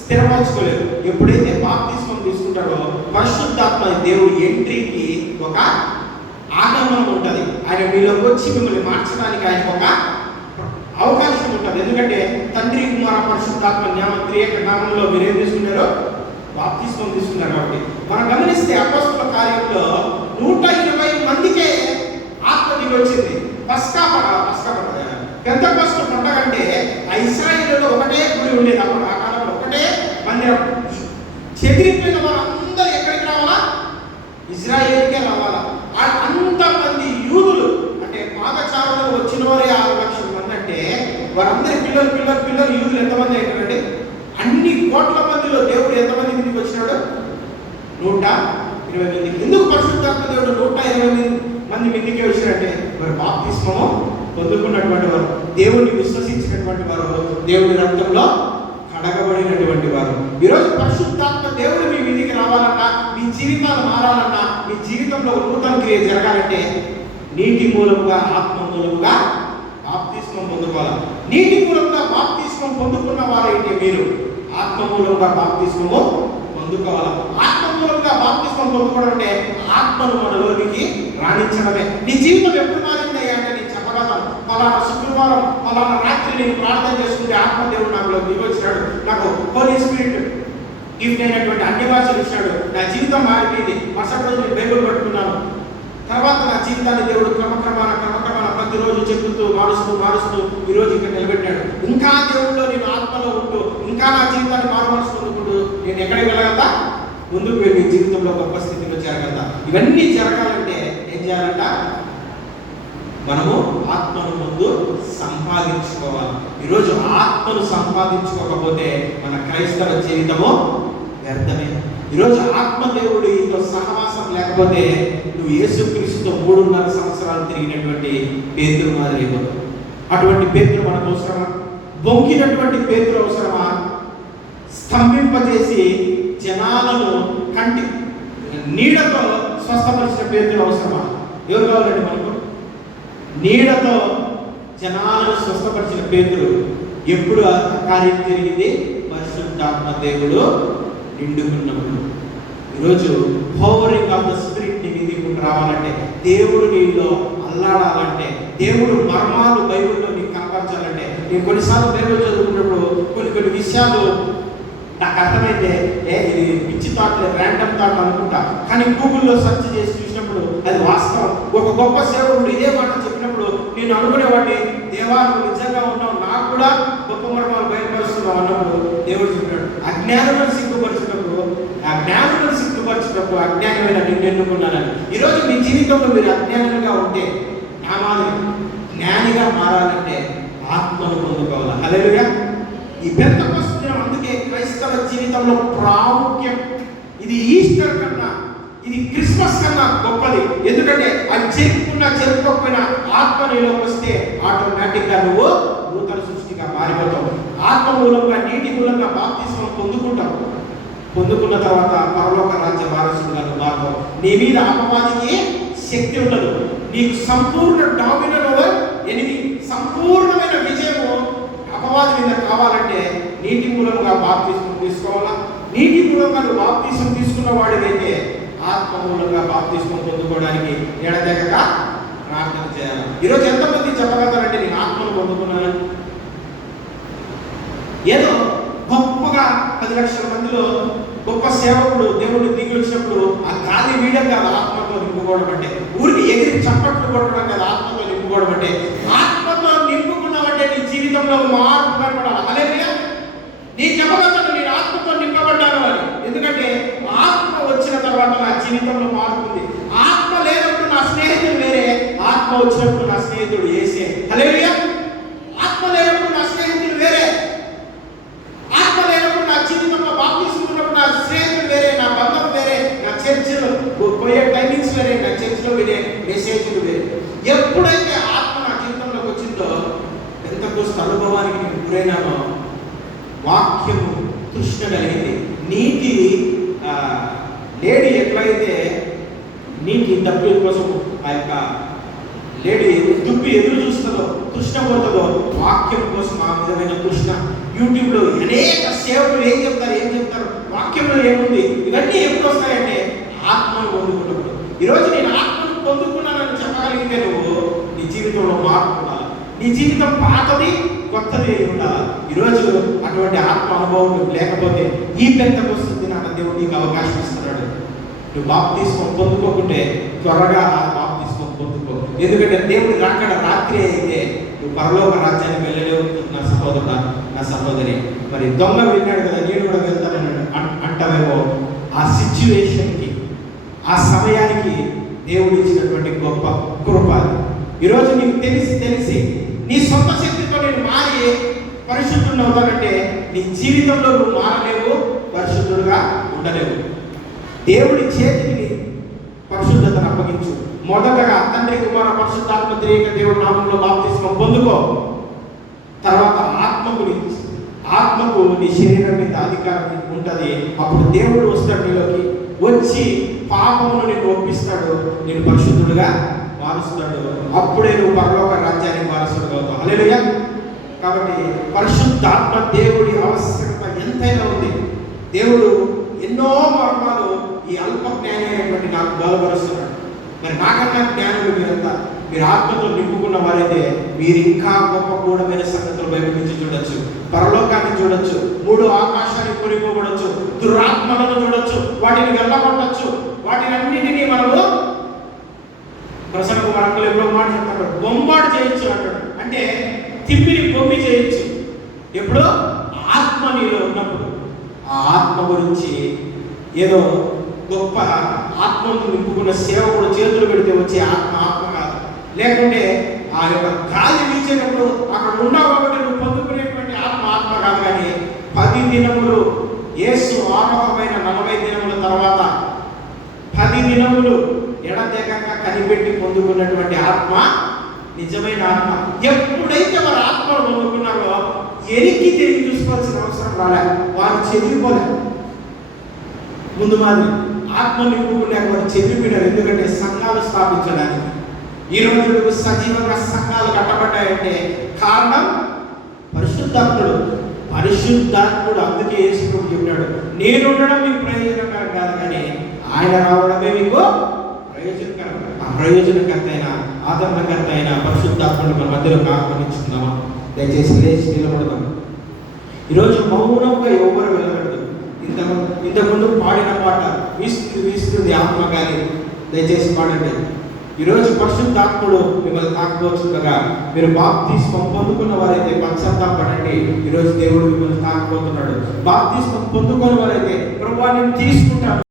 స్థిరపరచుకోలేరు. ఎప్పుడైతే బాప్తిస్మం తీసుకుంటాడో పరిశుద్ధాత్మ దేవుడి ఎంట్రీకి ఒక ఆగమనం ఉంటుంది. ఆయన మీలోకి వచ్చి మిమ్మల్ని మార్చడానికి ఆయనకు ఒక అవకాశం ఉంటుంది. ఎందుకంటే తండ్రి కుమార పరిశుద్ధాత్మ త్రియేక నామంలో మీరు ఏం తీసుకున్నారో బాప్తిస్మం తీసుకున్నారు. కాబట్టి మనం గమనిస్తే అపోస్తల కార్యంలో 120 మందికే ఆత్మ దిగి వచ్చింది. పెంతెకొస్తు పండగ అంటే ఇశ్రాయేలులో ఒకటే గుడి ఉండేది. అప్పుడు ఆ కాలంలో ఒకటే మందిరం. చెదిరిపోయిన వారందరూ ఎక్కడికి రావాలా? ఇశ్రాయేలుకే రావాలా. అంతమంది యూదులు అంటే పాదచారులు వచ్చిన వారే 6 లక్షల మంది. అంటే వారందరి పిల్లలు యూదులు ఎంతమంది అయ్యారండి? అన్ని కోట్ల మందిలో దేవుడు ఎంతమంది మీదకి వచ్చినాడు? 120 మంది. ఎందుకు పరిశుద్ధాత్మ దేవుడు 120 మంది మీదకి వచ్చినట్టే వారు బాప్తిస్మము పొందుకున్నటువంటి వారు, దేవుడిని విశ్వసించినటువంటి వారు, దేవుడి రక్తంలో కడగబడినటువంటి వారు. ఈరోజు పరిశుద్ధాత్మ దేవుడు మీ మీదికి రావాలన్నా, మీ జీవితాలు మారాలన్నా, మీ జీవితంలో నూతన క్రియ జరగాలంటే నీటి మూలముగా ఆత్మ మూలముగా బాప్తిస్మం పొందుకోవాలి. నీటి మూలముగా బాప్తిస్మం పొందుకున్న వారైతే మీరు ఆత్మ మూలముగా బాప్తిస్మము పొందుకోవాలి. ఆత్మ మూలముగా బాప్తిస్మం పొందుకోవడం అంటే ఆత్మను మనలోనికి రాణించడమే. నీ జీవితం ఎప్పుడు మారింది అంటే నేను చెప్పగలను. ఫలానా శుక్రవారం ఫలానా రాత్రి నేను ప్రార్థన చేసుకుంటే ఆత్మదేవుడు నాకు దిగొచ్చినాడు, నాకు హోలీ స్పిరిట్ గిఫ్ట్ అయినటువంటి అన్ని భాషలు ఇచ్చినాడు, నా జీవితం మారిపోయింది, మరుసటి రోజు నేను బైబిల్ పట్టుకున్నాను, తర్వాత నా జీవితాన్ని దేవుడు క్రమక్రమాన ప్రతిరోజు చెప్పుతూ మారుస్తూ ఈరోజు ఇక్కడ నిలబెట్టాడు. ఇంకా దేవుడిలో నేను ఆత్మలో ఉంటూ ఇంకా నా జీవితాన్ని మారుమనసు పొందుకుంటూ నేను ఎక్కడికి వెళ్ళగలదా? ముందుకు వెళ్ళి జీవితంలో గొప్ప స్థితిలో చేరగలదా? ఇవన్నీ జరగాలంటే ఏం చేయాలంట? మనము ఆత్మను ముందు సంపాదించుకోవాలి. ఈరోజు ఆత్మను సంపాదించుకోకపోతే మన క్రైస్తవ జీవితము వ్యర్థమే. ఈరోజు ఆత్మదేవుడితో సహవాసం లేకపోతే నువ్వు యేసుక్రీస్తుతో 3.5 సంవత్సరాలు తిరిగినటువంటి పేతురు మాదిరిపోతావు. అటువంటి పేతురు మనకు అవసరమా? బొంకినటువంటి పేతురు అవసరమా? స్తంభింపజేసి జనాలను కంటి నీడతో స్వస్థపరిచిన పేతురు అవసరమా? ఎవరు కావాలండి మనకు? నీడతో జనాలను స్వస్థపరిచిన పేతురు ఎప్పుడు కార్యం జరిగింది? పరిశుద్ధాత్మ దేవుడు నిండుకున్నప్పుడు. ఈరోజు పవరింగ్ ఆఫ్ ద స్పిరిట్ నీకు రావాలంటే, దేవుడు నీలో అల్లాడాలంటే, దేవుడు మర్మాలు బైబిల్లో నీకు కనపరచాలంటే, నేను కొన్నిసార్లు బైబిల్ చదువుకున్నప్పుడు కొన్ని విషయాలు నాకు అర్థమైతే ఇది పిచ్చి థాట్, ర్యాండమ్ థాట్ అనుకుంటా, కానీ గూగుల్లో సెర్చ్ చేసి చూసినప్పుడు అది వాస్తవం. ఒక గొప్ప సేవకుడు ఇదే మాట చెప్పినప్పుడు నేను అనుకునేవాడిని, దేవా నువ్వు నిజంగా ఉన్నావు, నాకు కూడా గొప్ప మర్మాలు బయటపరుస్తున్నావు అన్నప్పుడు దేవుడు చెప్పాడు, అజ్ఞానులను సిగ్గుపరిచినప్పుడు అజ్ఞానమైన నిన్ను ఎన్నుకున్నానని. ఈరోజు మీ జీవితంలో మీరు అజ్ఞానులుగా ఉంటే, నా మాదిరి జ్ఞానిగా మారాలంటే ఆత్మను పొందుకోవాలి. హల్లెలూయా. ఈ పెంతెకోస్తు దినం అందుకే క్రైస్తవ జీవితంలో ప్రాముఖ్యం. ఇది ఈస్టర్ కన్నా, ఇది క్రిస్మస్ కన్నా గొప్పది. ఎందుకంటే అది జరుపుకోకపోయినా ఆత్మ నీలోకి వస్తే ఆటోమేటిక్గా నువ్వు నూతన సృష్టిగా మారిపోతావు. ఆత్మ మూలంగా, నీటి మూలంగా బాప్తిస్మం పొందుకుంటావు. పొందుకున్న తర్వాత పరలోక రాజ్య వారసుడుగా మారుతావు. నీ మీద అపవాదికి శక్తి ఉండదు. నీకు సంపూర్ణ డామినర్ ఓవర్ ఎనిమి, సంపూర్ణమైన విజయము అపవాది మీద కావాలంటే నీటి మూలంగా బాప్తిస్మం తీసుకోవాలా. నీటి మూలంగా నువ్వు బాప్తిస్మం తీసుకున్న వాడివైతే ఆత్మ మూలంగా బాప్తిస్మం పొందుకోవడానికి ఎడతెగక ప్రార్థన చేయాలి. ఈరోజు ఎంతమంది చెప్పగలుగుతారంటే నేను ఆత్మను పొందుకున్నానని? ఏదో గొప్పగా 10 లక్షల మందిలో గొప్ప సేవకుడు దేవుడు దిగి వచ్చినప్పుడు ఆ గాలి వీయడం కాదు ఆత్మతో నింపుకోవడం అంటే, ఊరికి ఎగిరి చప్పట్లు కొట్టడం కాదు ఆత్మతో నింపుకోవడం అంటే. ఆత్మతో నింపుకున్నావంటే నీ జీవితంలో మార్పు కనపడాలి. హల్లెలూయా. నీ చెప్పగలను నేను ఆత్మతో నింపబడ్డాను అని. ఎందుకంటే ఆత్మ వచ్చిన తర్వాత నా జీవితంలో మారుతుంది. ఆత్మ లేనప్పుడు నా స్నేహితుడు వేరే, ఆత్మ వచ్చినప్పుడు నా స్నేహితుడు యేసే. హల్లెలూయా. ఆత్మ లేనప్పుడు నా స్నేహితుడు వేరే, ఆత్మ లేనప్పుడు నా జీవితంలో బాప్తిస్మం నా స్నేహితుడు వేరే, నా బంధం వేరే, నా చర్చిలో పోయే టైమింగ్స్ వేరే, నా చర్చిలో వినే మెసేజ్లు వేరే. ఎప్పుడైతే ఆత్మ నా జీవితంలోకి వచ్చిందో, పెంతెకోస్తు అనుభవానికి నేను గురైనానో, వాక్యము తృష్ణ కలిగింది. నీటి లేడీ ఎట్లయితే నీటి దప్పి కోసం ఆ యొక్క లేడీ దుప్పి ఎదురు చూస్తుందో, తృష్ణ పోతుందో, వాక్యం కోసం ఆ విధమైన తృష్ణ. యూట్యూబ్లో అనేక సేవకులు ఏం చెప్తారు, వాక్యంలో ఏముంది, ఇవన్నీ ఎప్పుడు వస్తాయంటే ఆత్మను పొందుకున్నప్పుడు. ఈరోజు నేను ఆత్మను పొందుకున్నానని చెప్పగలిగితే నువ్వు నీ జీవితంలో మార్పు ఉండాలి. నీ జీవితం పాతది కొత్తది ఉండాలి. ఈరోజు అటువంటి ఆత్మ అనుభవం లేకపోతే ఈ పెంతెకోస్తు దినాన దేవుడు నీకు అవకాశం ఇస్తున్నాడు. నువ్వు బాప్తిస్మం పొందుకోకుంటే త్వరగా ఆ బాప్తిస్మం పొందుకో. ఎందుకంటే దేవుడు రాకడ రాత్రి అయితే నువ్వు పరలోక రాజ్యానికి వెళ్ళలేవు. నా సహోదరుడా, నా సహోదరి, మరి దొంగ వెళ్ళాడు కదా, నేను కూడా వెళ్తానని అంటావేమో. ఆ సిచ్యువేషన్కి, ఆ సమయానికి దేవుడు ఇచ్చినటువంటి గొప్ప కృప. ఈరోజు నీకు తెలిసి నీ సొంత శక్తితో నేను మారి పరిశుద్ధుడు అవుతానంటే నీ జీవితంలో నువ్వు మారలేవు, పరిశుద్ధుడుగా ఉండలేవు. దేవుడి చేతికి పరిశుద్ధతను అప్పగించు. మొదటగా తండ్రి, కుమార, పరిశుద్ధాత్మ త్రియేక దేవుడి నామంలో బాప్తిస్మం పొందుకో. తర్వాత ఆత్మకు నీ శరీరం మీద అధికారం ఉంటుంది. అప్పుడు దేవుడు వస్తాడు నీలోకి, వచ్చి పాపమును నిన్ను ఒప్పిస్తాడు, నేను పరిశుద్ధుడుగా మారుస్తాడు. అప్పుడే నువ్వు పరలోక రాజ్యానికి వారసుడుగా అవుతావు. హల్లెలూయా. కాబట్టి పరిశుద్ధాత్మ దేవుడి ఆవశ్యకత ఎంతైనా ఉంది. దేవుడు ఎన్నో మర్మాలు ఈ అల్ప జ్ఞాని అయినటువంటి నాకు బలపరుస్తున్నాడు. మరి నాకన్నా జ్ఞానులు మీరంతా మీరు ఆత్మతో నింపుకున్న వారైతే మీరు ఇంకా గొప్ప గూఢమైన సంగతులు బయట నుంచి చూడొచ్చు, పరలోకాన్ని చూడొచ్చు, మూడు ఆకాశాన్ని కొనిపోబడచ్చు, దురాత్మలను చూడొచ్చు, వాటిని వెళ్ళగొట్టచ్చు, వాటిని అన్నిటినీ మనము ప్రసన్న కుమార్ ఎప్పుడో మాట్లాడుతున్నాడు, బొమ్మాడు చేయొచ్చు అంటాడు. అంటే తిమ్మిని బొమ్మి చేయొచ్చు. ఎప్పుడు ఆత్మ నీలో ఉన్నప్పుడు. ఆ ఆత్మ గురించి ఏదో గొప్ప ఆత్మను నింపుకున్న సేవకుడు చేతులు పెడితే వచ్చే ఆత్మ ఆత్మ కాదు. లేకుంటే ఆ యొక్క గాలి వీచేటప్పుడు అక్కడ ఉన్నావు కాబట్టి నువ్వు పొందుకునేటువంటి ఆత్మ ఆత్మ కాదు. కానీ 10 దినములు యేసు ఆరోహమైన 40 దినముల తర్వాత 10 దినములు ఎడతెగక కనిపెట్టి పొందుకున్నటువంటి ఆత్మ నిజమైన ఆత్మ. ఎప్పుడైతే వారు ఆత్మను పొందుకున్నారో ఎరికి తిరిగి చూసుకోవాల్సిన అవసరం రాలే, వారు చెదిరిపోలే. ముందు మాదిరి ఆత్మ నింపుకునే వారు చెదిరిపోయినారు. ఎందుకంటే సంఘాలు స్థాపించడానికి. ఈ రోజు సజీవంగా సంఘాలు కట్టబడ్డాయంటే కారణం పరిశుద్ధాత్ముడు. పరిశుద్ధాత్ముడు అందుకే యేసుప్రభువు చెప్పాడు, నేను ఉండడం మీకు ప్రయోజనకరం కాదు, కానీ ఆయన రావడమే మీకు ప్రయోజనకరం. ఆ ప్రయోజనకర్త అయిన ఆదరణకర్త అయిన పరిశుద్ధాత్ముడు మన మధ్యలో ఆహ్వానించుకుందామా? దయచేసి లేచి నిలబడదాం. ఈరోజు మౌనంగా ఎవరు వెళ్ళకూడదు. ఇంతకుముందు పాడిన పాట వీస్తుంది ఆత్మ, కానీ దయచేసి పాడండి. ఈరోజు పరిశుద్ధాత్ముడు మిమ్మల్ని తాకపోతుండగా మీరు బాప్తిస్మం పొందుకున్న వారైతే పశ్చాత్తాపడండి. ఈరోజు దేవుడు మిమ్మల్ని తాకపోతున్నాడు. బాప్తిస్మం పొందుకున్న వారైతే ప్రభువా నేను తీసుకుంటాను